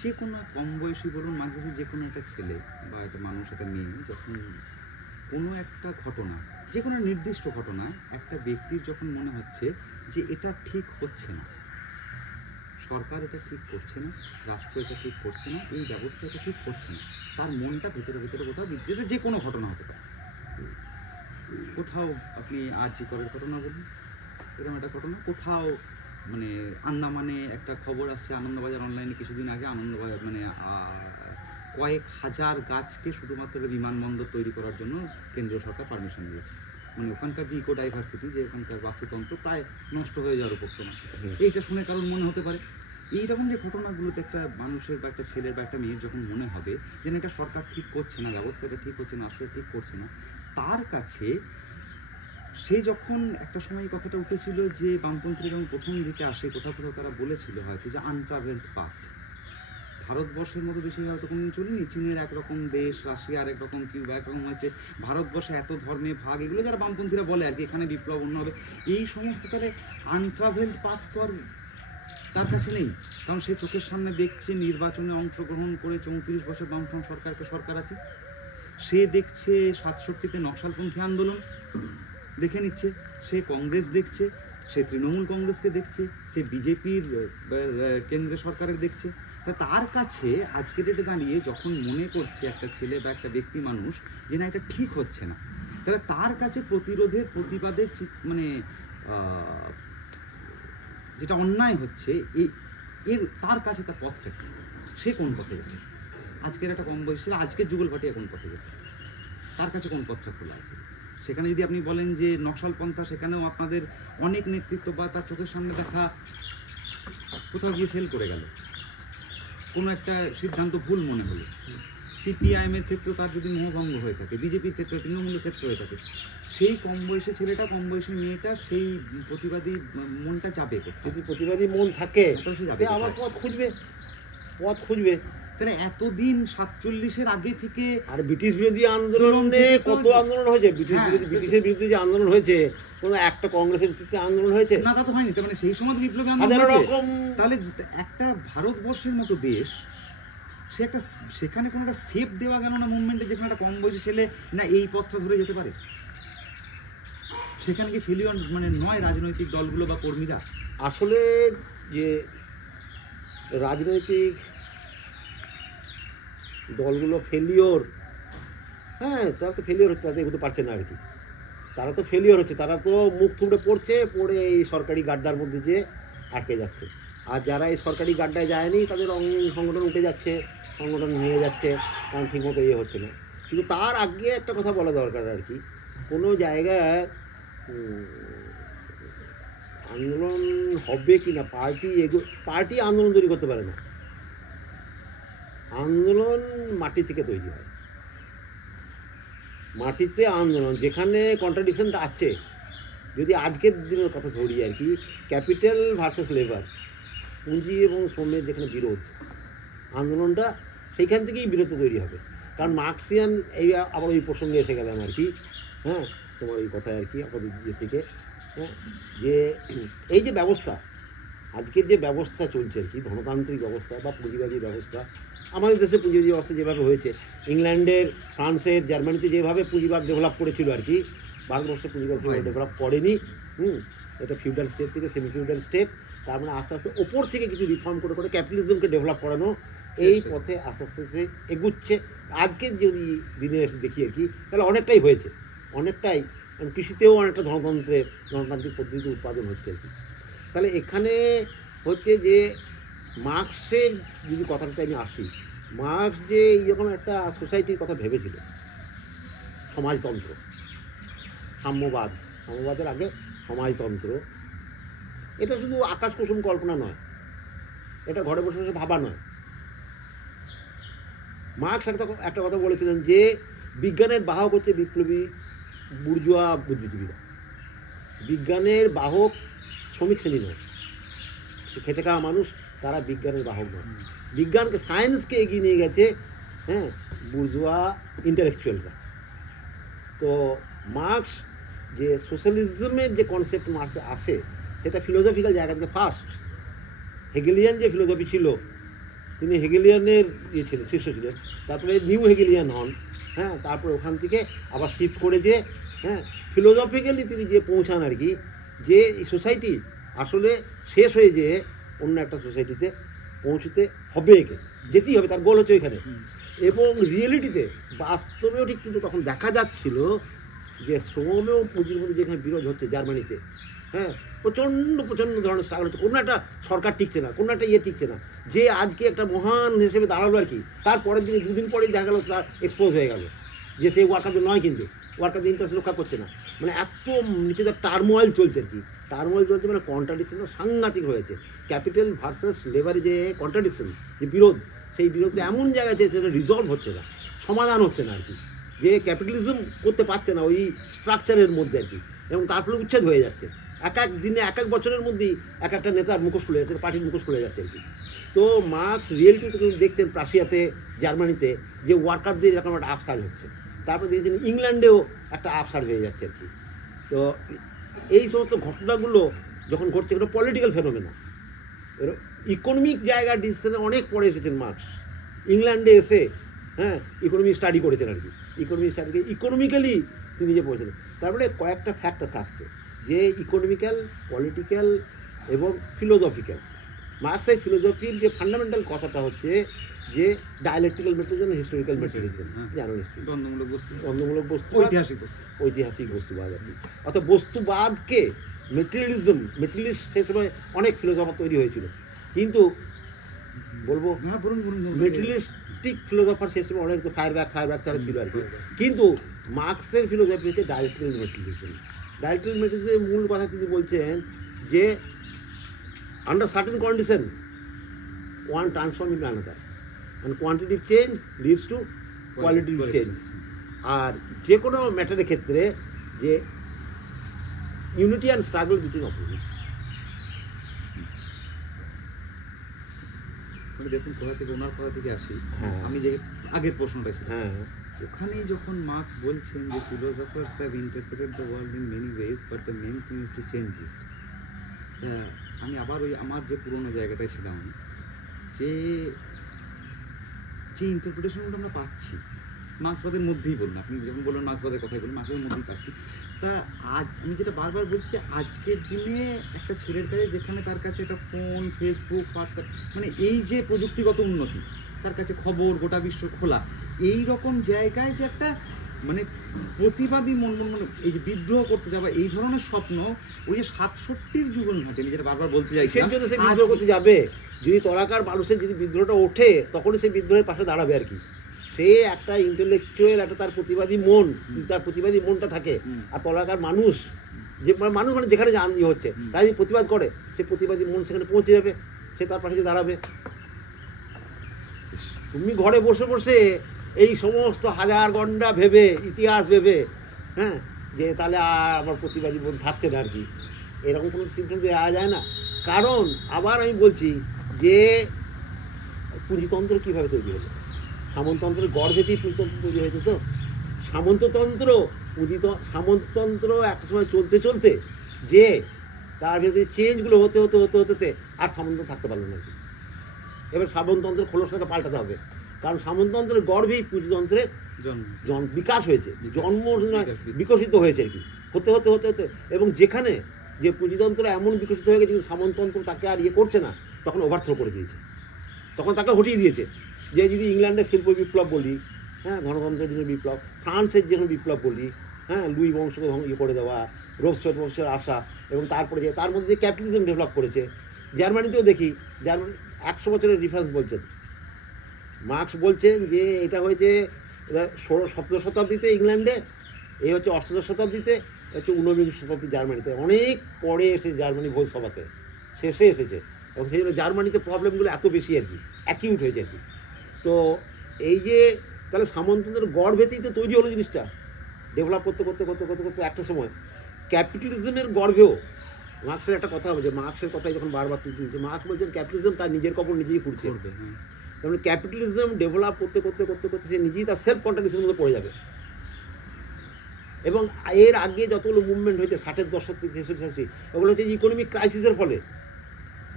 যে কোনো কম বয়সী বলুন মাঝবয়সী যে কোনো একটা ছেলে বা একটা মানুষ, একটা মেয়ে যখন কোনো একটা ঘটনা, যে কোনো নির্দিষ্ট ঘটনা একটা ব্যক্তির যখন মনে হচ্ছে যে এটা ঠিক হচ্ছে না, সরকার এটা ঠিক করছে না, রাষ্ট্র এটা ঠিক করছে না, এই ব্যবস্থা এটা ঠিক করছে না, তার মনটা ভেতরে ভেতরে কোথাও বিদ্যুৎ, যে কোনো ঘটনা হতে পারে, কোথাও আপনি আরজি করের ঘটনা বলুন, এরকম একটা ঘটনা, কোথাও মানে আন্দামানে একটা খবর আসছে আনন্দবাজার অনলাইনে কিছুদিন আগে, আনন্দবাজার মানে কয়েক হাজার গাছকে শুধুমাত্র বিমানবন্দর তৈরি করার জন্য কেন্দ্রীয় সরকার পারমিশন দিয়েছে, মানে ওখানকার যে ইকো ডাইভার্সিটি, যে ওখানকার বাস্তুতন্ত্র প্রায় নষ্ট হয়ে যাওয়ার উপক্রম। এইটা শুনে কারণ মনে হতে পারে এইরকম যে ঘটনাগুলোতে একটা মানুষের বা একটা ছেলের বা একটা মেয়ের যখন মনে হবে যে এটা সরকার ঠিক করছে না, ব্যবস্থাটা ঠিক হচ্ছে না, আসলে ঠিক করছে না, তার কাছে সে যখন একটা সময় এই কথাটা উঠেছিল যে বামপন্থীরা যখন প্রথম দিকে আসে কোথাও কোথাও তারা বলেছিল হয়তো যে আনট্রাভেলড পাথ, ভারতবর্ষের মতো দেশে হয়তো কোনোদিন চলিনি, চীনের একরকম দেশ, রাশিয়ার একরকম, কিউবা একরকম হয়েছে, ভারতবর্ষে এত ধর্মে ভাগ, এগুলো যারা বামপন্থীরা বলে আর কি, এখানে বিপ্লব অন্য হবে, এই সমস্ত তাহলে আনট্রাভেলড পাথ তো আর তার কাছে নেই, কারণ সে চোখের সামনে দেখছে নির্বাচনে অংশগ্রহণ করে 34 বছর বামফ্রন্ট সরকারকে সরকার আছে, সে দেখছে 67-তে নকশালপন্থী আন্দোলন দেখে নিচ্ছে, সে কংগ্রেস দেখছে, সে তৃণমূল কংগ্রেসকে দেখছে, সে বিজেপির কেন্দ্রীয় সরকারের দেখছে। তা তার কাছে আজকের ডেটে দাঁড়িয়ে যখন মনে করছে একটা ছেলে বা একটা ব্যক্তি মানুষ যে না এটা ঠিক হচ্ছে না, তাহলে তার কাছে প্রতিরোধের প্রতিবাদের মানে যেটা অন্যায় হচ্ছে এর তার কাছে তার পথটা কি, সে কোন পথে যাবে? আজকের একটা কম বয়সী, আজকের যুগল ভাটিয়া কোন পথে যাবে, তার কাছে কোন পথটা খোলা আছে? সেখানে যদি আপনি বলেন যে নকশালপন্থা, সেখানেও আপনাদের অনেক নেতৃত্ব বা তার চোখের সামনে দেখা কোথাও গিয়ে ফেল করে গেল, কোনো একটা সিদ্ধান্ত ভুল মনে হলো, সিপিআইএমের ক্ষেত্রে তার যদি মোহভঙ্গ হয়ে থাকে, বিজেপির ক্ষেত্রে, তৃণমূলের ক্ষেত্রে হয়ে থাকে, সেই কম বয়সী ছেলেটা, কম বয়সী মেয়েটা সেই প্রতিবাদী মনটা যাবে কোথায়? যদি প্রতিবাদী মন থাকে সে যাবে আমার পথ খুঁজবে, পথ খুঁজবে। তাহলে এতদিন 47-এর আগে থেকে আর ব্রিটিশ বিরোধী আন্দোলনে কত আন্দোলন হয়েছে, ব্রিটিশের বিরুদ্ধে যে আন্দোলন হয়েছে, কোনো একটা কংগ্রেসের ভিত্তিতে আন্দোলন হয়েছে না, তা তো হয়নি। তার মানে সেই সময় তো বিপ্লবী আন্দোলন হাজারো হয়েছে। রকম। তাহলে একটা ভারতবর্ষের মতো দেশ, সে একটা সেখানে কোনো একটা সেফ দেওয়া গেল না মুভমেন্টে, যেখানে একটা কম বয়সী ছেলে না এই পথটা ধরে যেতে পারে? সেখানে কি ফেলিওর মানে নয় রাজনৈতিক দলগুলো বা কর্মীরা? আসলে যে রাজনৈতিক দলগুলো ফেলিওর, হ্যাঁ তারা তো ফেলিওর হচ্ছে, তাদের এগোতে পারছে না আর কি। তারা তো ফেলিওর হচ্ছে, তারা তো মুখ থুবড়ে পড়ে এই সরকারি গাড্ডার মধ্যে যে আটকে যাচ্ছে। আর যারা এই সরকারি গাড্ডায় যায়নি তাদের সংগঠন উঠে যাচ্ছে, সংগঠন ভেঙে যাচ্ছে, কারণ ঠিকমতো ইয়ে হচ্ছে না। কিন্তু তার আগে একটা কথা বলা দরকার আর কি, কোনো জায়গায় আন্দোলন হবে কি না, পার্টি আন্দোলন তৈরি করতে পারে না। আন্দোলন মাটি থেকে তৈরি হয়, মাটিতে আন্দোলন, যেখানে কন্ট্রাডিকশনটা আছে। যদি আজকের দিনের কথা ধরি আর কি, ক্যাপিটাল ভার্সেস লেবার, পুঁজি এবং শ্রমের যেখানে বিরোধ, আন্দোলনটা সেইখান থেকেই বিরোধ তৈরি হবে। কারণ মার্কসিয়ান, এই আবার ওই প্রসঙ্গে এসে গেলাম আর কি, হ্যাঁ তোমার এই কথায় আর কি, আমাদের ইয়ে থেকে, হ্যাঁ যে এই যে ব্যবস্থা, আজকের যে ব্যবস্থা চলছে আর কি, ধনতান্ত্রিক ব্যবস্থা বা পুঁজিবাদী ব্যবস্থা, আমাদের দেশে পুঁজিবাদী ব্যবস্থা যেভাবে হয়েছে, ইংল্যান্ডের, ফ্রান্সের, জার্মানিতে যেভাবে পুঁজিবাদ ডেভেলপ করেছিল আর কি, ভারতবর্ষে পুঁজিবাদ ডেভেলপ করেনি। এটা ফিউডাল স্টেট থেকে সেমি ফিউডাল স্টেট, তার মানে আস্তে আস্তে ওপর থেকে কিছু রিফর্ম করে ক্যাপিটালিজমকে ডেভেলপ করানো, এই পথে আস্তে আস্তে এগুচ্ছে। আজকের যদি দিনে এসে দেখি আর কি, তাহলে অনেকটাই হয়েছে, অনেকটাই, কৃষিতেও অনেকটা ধনতান্ত্রিক পদ্ধতিতে উৎপাদন হচ্ছে আর কি। তাহলে এখানে হচ্ছে যে মার্কসের যদি কথাটাতে আমি আসি, মার্কস যে যখন একটা সোসাইটির কথা ভেবেছিল, সমাজতন্ত্র, সাম্যবাদের আগে সমাজতন্ত্র, এটা শুধু আকাশ কুসুম কল্পনা নয়, এটা ঘরে বসে বসে ভাবা নয়। মার্কস একটা কথা বলেছিলেন যে বিজ্ঞানের বাহক হচ্ছে বিপ্লবী বুর্জোয়া বুদ্ধিজীবীরা, বিজ্ঞানের বাহক শ্রমিক শ্রেণী নয়, খেটে খাওয়া মানুষ, তারা বিজ্ঞানের বাহক নয়। বিজ্ঞানকে, সায়েন্সকে এগিয়ে নিয়ে গেছে হ্যাঁ বুর্জোয়া ইন্টালেকচুয়ালরা। তো মার্কস যে সোশ্যালিজমের যে কনসেপ্ট মার্কসে আসে, সেটা ফিলোসফিক্যাল জায়গা থেকে ফার্স্ট। হেগেলিয়ান যে ফিলোসফি ছিল, তিনি হেগেলিয়ানের ছিলেন, শীর্ষ ছিলেন, তারপরে নিউ হেগেলিয়ান হন, হ্যাঁ তারপরে ওখান থেকে আবার শিফট করে যে হ্যাঁ ফিলোসফিক্যালি তিনি যে পৌঁছান আর কি, যে এই সোসাইটি আসলে শেষ হয়ে যে অন্য একটা সোসাইটিতে পৌঁছতে হবে, একে যেতেই হবে, তার গোল হচ্ছে ওইখানে। এবং রিয়েলিটিতে, বাস্তবেও ঠিক কিন্তু তখন দেখা যাচ্ছিল যে শ্রম এবং পুঁজির মধ্যে যেখানে বিরোধ হচ্ছে জার্মানিতে, হ্যাঁ প্রচণ্ড ধরনের স্ট্রাগল হচ্ছে, কোনো একটা সরকার টিকছে না, কোনো একটা ইয়ে টিকছে না, যে আজকে একটা মহান হিসেবে দাঁড়ালো আর কি, তারপরের দিনে দুদিন পরেই দেখা গেল তার এক্সপোজ হয়ে গেল যে সেই ওয়ার্কারদের নয়, কিন্তু ওয়ার্কারদের ইন্টারেস্ট রক্ষা করছে না। মানে এত নিচে তার টার্মোয়েল চলছে আর কি, টার্মোয়েল চলছে, মানে কন্ট্রাডিকশন সাংঘাতিক হয়েছে। ক্যাপিটাল ভার্সেস লেবারে যে কন্ট্রাডিকশন, যে বিরোধ, সেই বিরোধটা এমন জায়গায় যে সেটা রিজলভ হচ্ছে না, সমাধান হচ্ছে না আর কি, যে ক্যাপিটালিজম করতে পারছে না ওই স্ট্রাকচারের মধ্যে আর কি, এবং তার ফলে উচ্ছেদ হয়ে যাচ্ছে। এক এক দিনে, এক এক বছরের মধ্যেই এক একটা নেতার মুখোশ খুলে যাচ্ছে, পার্টির মুখোশ খুলে যাচ্ছে আর কি। তো মার্কস রিয়েলিটিতে কিন্তু দেখছেন রাশিয়াতে, জার্মানিতে যে ওয়ার্কারদের এরকম একটা আপসার্জ হচ্ছে, তারপরে দেখছেন ইংল্যান্ডেও একটা আপসার্জ হয়ে যাচ্ছে আর কি। তো এই সমস্ত ঘটনাগুলো যখন ঘটছে, এটা পলিটিক্যাল ফেনোমেনা, ইকোনমিক জায়গার ডিসিশনে অনেক পরে এসেছেন মার্কস। ইংল্যান্ডে এসে হ্যাঁ ইকোনমি স্টাডি করেছেন আর কি, ইকোনমিক্যালি তিনি যে পড়েছিলেন। তারপরে কয়েকটা ফ্যাক্টর থাকছে, যে ইকোনমিক্যাল, পলিটিক্যাল এবং ফিলোসফিক্যাল। মার্কসের ফিলোসফির যে ফান্ডামেন্টাল কথাটা হচ্ছে যে ডায়ালেকটিক্যাল মেটেরিয়ালিজম, হিস্টোরিক্যাল মেটেরিয়ালিজম, জানো নিশ্চয়ই, দ্বন্দ্বমূলক বস্তু, ঐতিহাসিক বস্তুবাদ আর কি। অর্থাৎ বস্তুবাদকে মেটেরিয়ালিস্ট সেই সময় অনেক ফিলোসফার তৈরি হয়েছিল, কিন্তু বলবো মেটেরিয়ালিস্টিক ফিলোসফার সেই সময় অনেক, তো ফায়ারব্যাক তারা ছিল আর কি। কিন্তু মার্কসের ফিলোসফি হচ্ছে ডায়ালেকটিক্যাল মেটেরিয়ালিজম। ডায়ালেকটিক্যাল মেটেরিয়ালিজমের মূল কথা তিনি বলছেন যে under certain condition one transform in another, মানে quantitative change leads to qualitative change. আর যে কোনো ম্যাটারের ক্ষেত্রে যে unity and struggle between opposites. মানে দেখুন কোথা থেকে ওনার কথা থেকে আসি, হ্যাঁ। আমি যে আগের প্রশ্নটা ছিল, হ্যাঁ ওখানেই যখন মার্কস বলছেন যে philosophers have interpreted the world in many ways but the main thing is to change it, আমি আবার ওই আমার যে পুরোনো জায়গাটায় ছিলাম, যে যে ইন্টারপ্রিটেশনগুলো আমরা পাচ্ছি মার্ক্সবাদের মধ্যেই বলুন, আপনি যখন বললেন মার্ক্সবাদের কথাই বলুন, মার্ক্সবাদের মধ্যেই পাচ্ছি। তা আজ আমি যেটা বারবার বলছি, আজকের দিনে একটা ছেলের কাছে যেখানে তার কাছে একটা ফোন, ফেসবুক, হোয়াটসঅ্যাপ, মানে এই যে প্রযুক্তিগত উন্নতি, তার কাছে খবর, গোটা বিশ্ব খোলা, এই রকম জায়গায় যে একটা মানে প্রতিবাদী মন মন মানে এই যে বিদ্রোহ করতে যাওয়া, এই ধরনের স্বপ্ন, ওই যে 67-র জীবন ঘাটে, আমি যেটা বারবার বলতে চাই, সেই জন্য সে বিদ্রোহ করতে যাবে। যদি তলাকার মানুষের যদি বিদ্রোহটা ওঠে, তখনই সে বিদ্রোহের পাশে দাঁড়াবে আর কি। সে একটা ইন্টেলেকচুয়াল, একটা তার প্রতিবাদী মন, তার প্রতিবাদী মনটা থাকে। আর তলাকার মানুষ যে মানুষ মানে যেখানে জানি হচ্ছে, তাই যদি প্রতিবাদ করে, সে প্রতিবাদী মন সেখানে পৌঁছে যাবে, সে তার পাশে দাঁড়াবে। তুমি ঘরে বসে বসে এই সমস্ত হাজার গন্ডা ভেবে, ইতিহাস ভেবে, হ্যাঁ, যে তাহলে আর আমার প্রতিবাদী মন থাকছে না আর কি, এরকম কোনো সিদ্ধান্ত দেওয়া যায় না। কারণ আবার আমি বলছি যে পুঁজিতন্ত্র কীভাবে তৈরি হলো, সামন্ততন্ত্রের গর্ভেতেই পুঁজিতন্ত্র তৈরি হয়েছে। তো সামন্ততন্ত্র একটা সময় চলতে চলতে যে তার ভেতরে চেঞ্জগুলো হতে হতে হতে হতে আর সামন্ততন্ত্র থাকতে পারলো না। এবার সামন্ততন্ত্রের খোলসটাকে পাল্টাতে হবে, কারণ সামন্ততন্ত্রের গর্ভেই পুঁজিতন্ত্রের বিকাশ হয়েছে, জন্ম বিকশিত হয়েছে আর কি, হতে হতে হতে হতে। এবং যেখানে যে পুঁজিতন্ত্র এমন বিকশিত হয়ে গেছে, সামন্ততন্ত্র তাকে আর ইয়ে করছে না, তখন ওভারথ্রো করে দিয়েছে, তখন তাকে হটিয়ে দিয়েছে। যে যদি ইংল্যান্ডের শিল্প বিপ্লব বলি, হ্যাঁ, গণতন্ত্রের জন্য বিপ্লব, ফ্রান্সের জন্য বিপ্লব বলি, হ্যাঁ, লুই বংশকে ইয়ে করে দেওয়া, রোবসের বংশের আসা, এবং তারপরে যে তার মধ্যে যে ক্যাপিটালিজম ডেভেলপ করেছে। জার্মানিতেও দেখি, জার্মানি 100 বছরের ডিফারেন্স বলছেন। মার্কস বলছেন যে এটা হয়েছে 17 শতাব্দীতে ইংল্যান্ডে, এই হচ্ছে 18 শতাব্দীতে, হচ্ছে 19 শতাব্দী জার্মানিতে, অনেক পরে এসে জার্মানি ভোজসভাতে শেষে এসেছে। এবং সেই জন্য জার্মানিতে প্রবলেমগুলো এত বেশি আর কি, অ্যাকিউট হয়েছে আর কি। তো এই যে তাহলে সামন্ততন্ত্রের গর্ভেতেই তো তৈরি হলো জিনিসটা, ডেভেলপ করতে করতে করতে করতে করতে একটা সময় ক্যাপিটালিজমের গর্ভেও। মার্কসের একটা কথা হবে, যে মার্কসের কথাই যখন বারবার তুলছে, মার্কস বলছেন ক্যাপিটালিজম তার নিজের কবর নিজেই খুঁড়ছে। তার মানে ক্যাপিটালিজম ডেভেলপ করতে করতে করতে করতে সে নিজেই তার সেলফ কন্ট্রাডিকশনের মধ্যে পড়ে যাবে। এবং এর আগে যতগুলো মুভমেন্ট হয়েছে 60-এর দশক থেকে 63-64, ওগুলো হচ্ছে ইকোনমিক ক্রাইসিসের ফলে।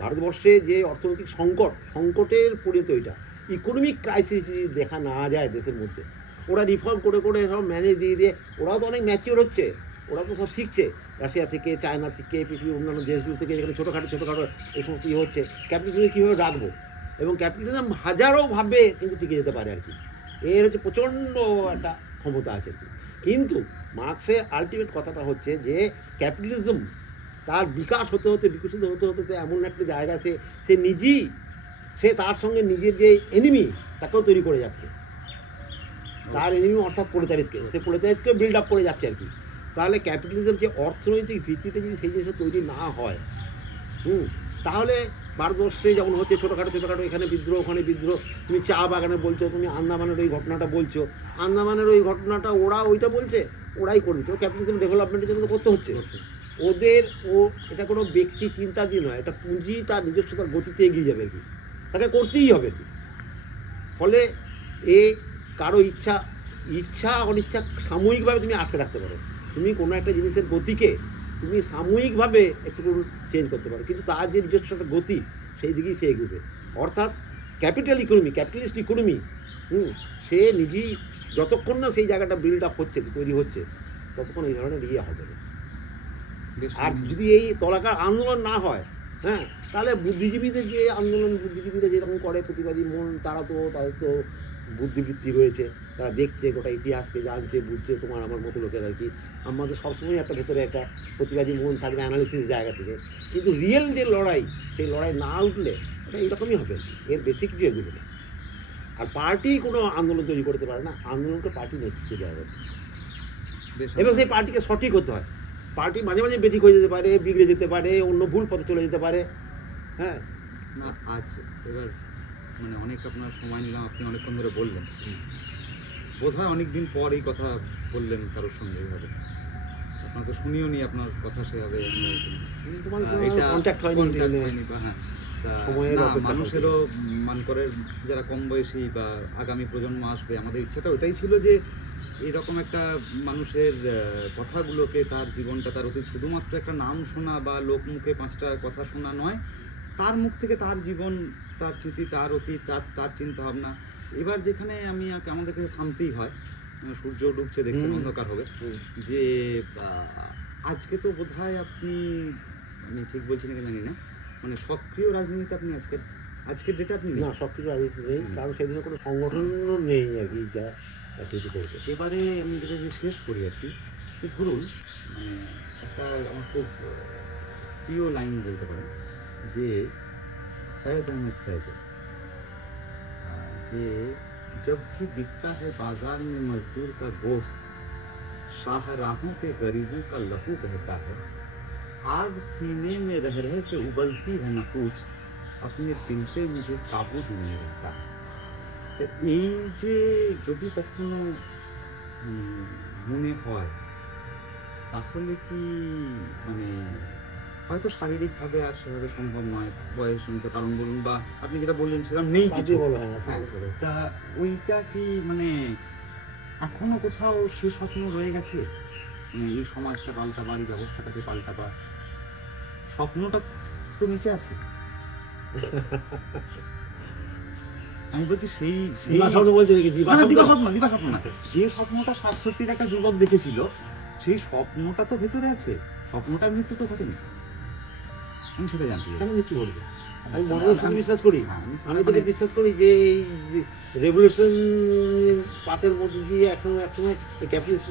ভারতবর্ষে যে অর্থনৈতিক সংকটের পরিণত এটা ইকোনমিক ক্রাইসিস যদি দেখা না যায় দেশের মধ্যে, ওরা রিফর্ম করে করে সব ম্যানেজ দিয়ে দিয়ে, ওরাও তো অনেক ম্যাচিওর হচ্ছে, ওরা তো সব শিখছে, রাশিয়া থেকে, চায়না থেকে, পৃথিবীর অন্যান্য দেশগুলো থেকে, যেখানে ছোটোখাটো এই সমস্ত ইয়ে হচ্ছে, ক্যাপিটালিজম কীভাবে রাখবো। এবং ক্যাপিটালিজম হাজারোভাবে কিন্তু টিকে যেতে পারে আর কি, এর হচ্ছে প্রচণ্ড একটা ক্ষমতা আছে আর কি। কিন্তু মার্কসের আলটিমেট কথাটা হচ্ছে যে ক্যাপিটালিজম তার বিকাশ হতে হতে, বিকশিত হতে হতে এমন একটা জায়গা সে নিজেই, সে তার সঙ্গে নিজের যে এনিমি তাকেও তৈরি করে যাচ্ছে, তার এনিমি অর্থাৎ প্রোলেটারিয়াতকে, সে প্রোলেটারিয়াতকেও বিল্ড আপ করে যাচ্ছে আর কি। তাহলে ক্যাপিটালিজম যে অর্থনৈতিক ভিত্তিতে যদি সেই জিনিসটা তৈরি না হয়, তাহলে ভারতবর্ষে যেমন হচ্ছে ছোটোখাটো এখানে বিদ্রোহ, ওখানে বিদ্রোহ, তুমি চা বাগানে বলছো, তুমি আন্দামানের ওই ঘটনাটা বলছো, আন্দামানের ওই ঘটনাটা ওরা ওইটা বলছে, ওরাই করে দিচ্ছে। ও ক্যাপিটালিজম ডেভেলপমেন্টের জন্য তো করতে হচ্ছে ওদের। এটা কোনো ব্যক্তি চিন্তা দিয়ে নয়, এটা পুঁজি তার নিজস্ব তার গতিতে এগিয়ে যাবে আর কি, তাকে করতেই হবে আর কি। ফলে কারো ইচ্ছা অনিচ্ছা সাময়িকভাবে তুমি আটকে রাখতে পারো, তুমি কোনো একটা জিনিসের গতিকে তুমি সাময়িকভাবে একটু চেঞ্জ করতে পারো, কিন্তু তার যে নিজস্ব একটা গতি, সেই দিকেই সে এগোবে। অর্থাৎ ক্যাপিটালিস্ট ইকোনমি, সে নিজেই যতক্ষণ না সেই জায়গাটা বিল্ড আপ হচ্ছে, তৈরি হচ্ছে, ততক্ষণ এই ধরনের ইয়ে হবে না। আর যদি এই তলাকার আন্দোলন না হয়, হ্যাঁ, তাহলে বুদ্ধিজীবীদের যে আন্দোলন, বুদ্ধিজীবীরা যেরকম করে প্রতিবাদী মন, তাদের তো বুদ্ধিবৃত্তি রয়েছে, তারা দেখছে গোটা ইতিহাসকে, জানছে, বুঝছে, তোমার আমার মতো লোকের আর কি। আমাদের সবসময় একটা ভেতরে একটা প্রতিবাদী মন থাকবে অ্যানালিসিস জায়গা থেকে, কিন্তু রিয়েল যে লড়াই, সেই লড়াই না উঠলে এটা এইরকমই হবে, এর বেশি কিছু এগোবে না। আর পার্টি কোনো আন্দোলন তৈরি করতে পারে না, আন্দোলনকে পার্টি নেতৃত্বে দেওয়া হবে, এবং সেই পার্টিকে সঠিক হতে হয়। পার্টি মাঝে মাঝে বেঠিক হয়ে যেতে পারে, বিগড়ে যেতে পারে, অন্য ভুল পথে চলে যেতে পারে। হ্যাঁ, না আজ এবার মানে অনেক আপনার সময় নিলাম, আপনি অনেকক্ষণ ধরে বললেন, বোধহয় অনেকদিন পর এই কথা বললেন কারোর সঙ্গে এইভাবে, আপনার তো শুনিও নি আপনার কথা সেভাবে, কন্ট্যাক্ট হয়নি। হ্যাঁ, তা সময়ের না, অপেক্ষা মানুষেরও মানকরের যারা কম বয়সী বা আগামী প্রজন্ম আসবে, আমাদের ইচ্ছাটা ওটাই ছিল যে এরকম একটা মানুষের কথাগুলোকে, তার জীবনটা, তার অতীত শুধুমাত্র একটা নাম শোনা বা লোকমুখে 5টা কথা শোনা নয়, তার মুখ থেকে তার জীবন, তার স্মৃতি, তার অতীত, তার চিন্তা ভাবনা। এবার যেখানে আমাদের কাছে থামতেই হয়, সূর্য ডুবছে, দেখছেন, অন্ধকার হবে, যে আজকে তো বোধহয় আপনি, আমি ঠিক বলছি না জানি না, মানে সক্রিয় রাজনীতিতে আপনি আজকের ডেটে আপনি নেই। না, সব কিছু রাজনীতি নেই, কারণ সেদিনে কোনো সংগঠনও নেই আর কি যা রাজনীতি করবে। এবারে আমি যেটা দিয়ে শেষ করি আর কি, যে ধরুন মানে একটা আমার খুব প্রিয় লাইন বলতে পারেন, যে फैज़ अहमद फैज़ যে जब भी बिकता है बाजार में मजदूर का गोश्त, शाहराहों पे गरीबों का लहू बहता है, आग सीने में रह रह के उबलती है नफूस, अपने दिल पे मुझे काबू ही नहीं रहता है। তো এই যে যদি কখনো মনে হয়, তাহলে কি মানে হয়তো শারীরিকভাবে আর সেভাবে সম্ভব নয়, বয়সজনিত কারণ বলুন, বা আপনি যেটা বললেন সেরকম নেই বাদ কিছু, দিয়ে বলো, হ্যাঁ, হ্যাঁ, বলো। তা ওইটা কি মানে এখনো কোথাও সে স্বপ্ন রয়ে গেছে, মানে এই সমাজটা পাল্টাবার, এই ব্যবস্থাটাকে পাল্টাবার স্বপ্নটা তো বেঁচে আছে? আমি বলছি সেই সেই দিবা স্বপ্ন বলছে নাকি? না, না, দিবা স্বপ্ন না, যে স্বপ্নটা ৬৭-র একটা যুবক দেখেছিল, সেই স্বপ্নটা তো ভেতরে আছে, স্বপ্নটার মৃত্যু তো ঘটেনি। আমি সেটা জানতে চাই। কেন মৃত্যু করবে? আমি মনে শুধু বিশ্বাস করি, হ্যাঁ, আমি তোকে বিশ্বাস করি যে এই রেভলিউশন পাথের মধ্যে দিয়ে একসময় ক্যাপিটালিস্ট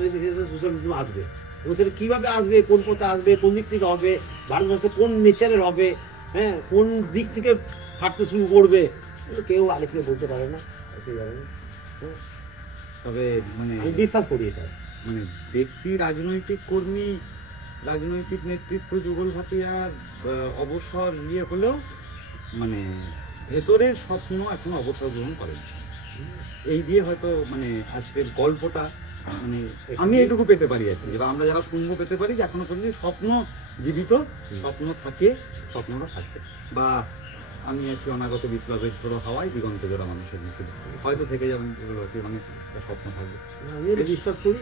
সোশ্যালিজম আসবে, এবং সেটা কীভাবে আসবে, কোন পথে আসবে, কোন দিক থেকে হবে, ভারতবর্ষে কোন নেচারের হবে, হ্যাঁ, কোন দিক থেকে ফাটতে শুরু করবে, এগুলো কেউ আগে থেকে বলতে পারে না, কেউ জানে না। হ্যাঁ, তবে মানে আমি বিশ্বাস করি এটা। মানে ব্যক্তি, রাজনৈতিক কর্মী, রাজনৈতিক নেতৃত্ব, যুগল ভাটিয়া অবসর হলেও মানে ভেতরের স্বপ্ন এখনো অবসর গ্রহণ করেন। এই দিয়ে হয়তো মানে আজকের গল্পটা মানে আমি এইটুকু পেতে পারি আর কি, এবার আমরা যারা শুনবো পেতে পারি যে এখনো পর্যন্ত স্বপ্ন জীবিত, স্বপ্ন থাকে, স্বপ্নটা থাকবে। বা আমি আছি অনাগত বিপ্লবের ঝোড়ো হাওয়ায়, দিগন্ত জোড়া মানুষের মিছিল, হয়তো থেকে যাবেন এগুলোকে, মানে একটা স্বপ্ন থাকবে। আমি এটা বিশ্বাস করি।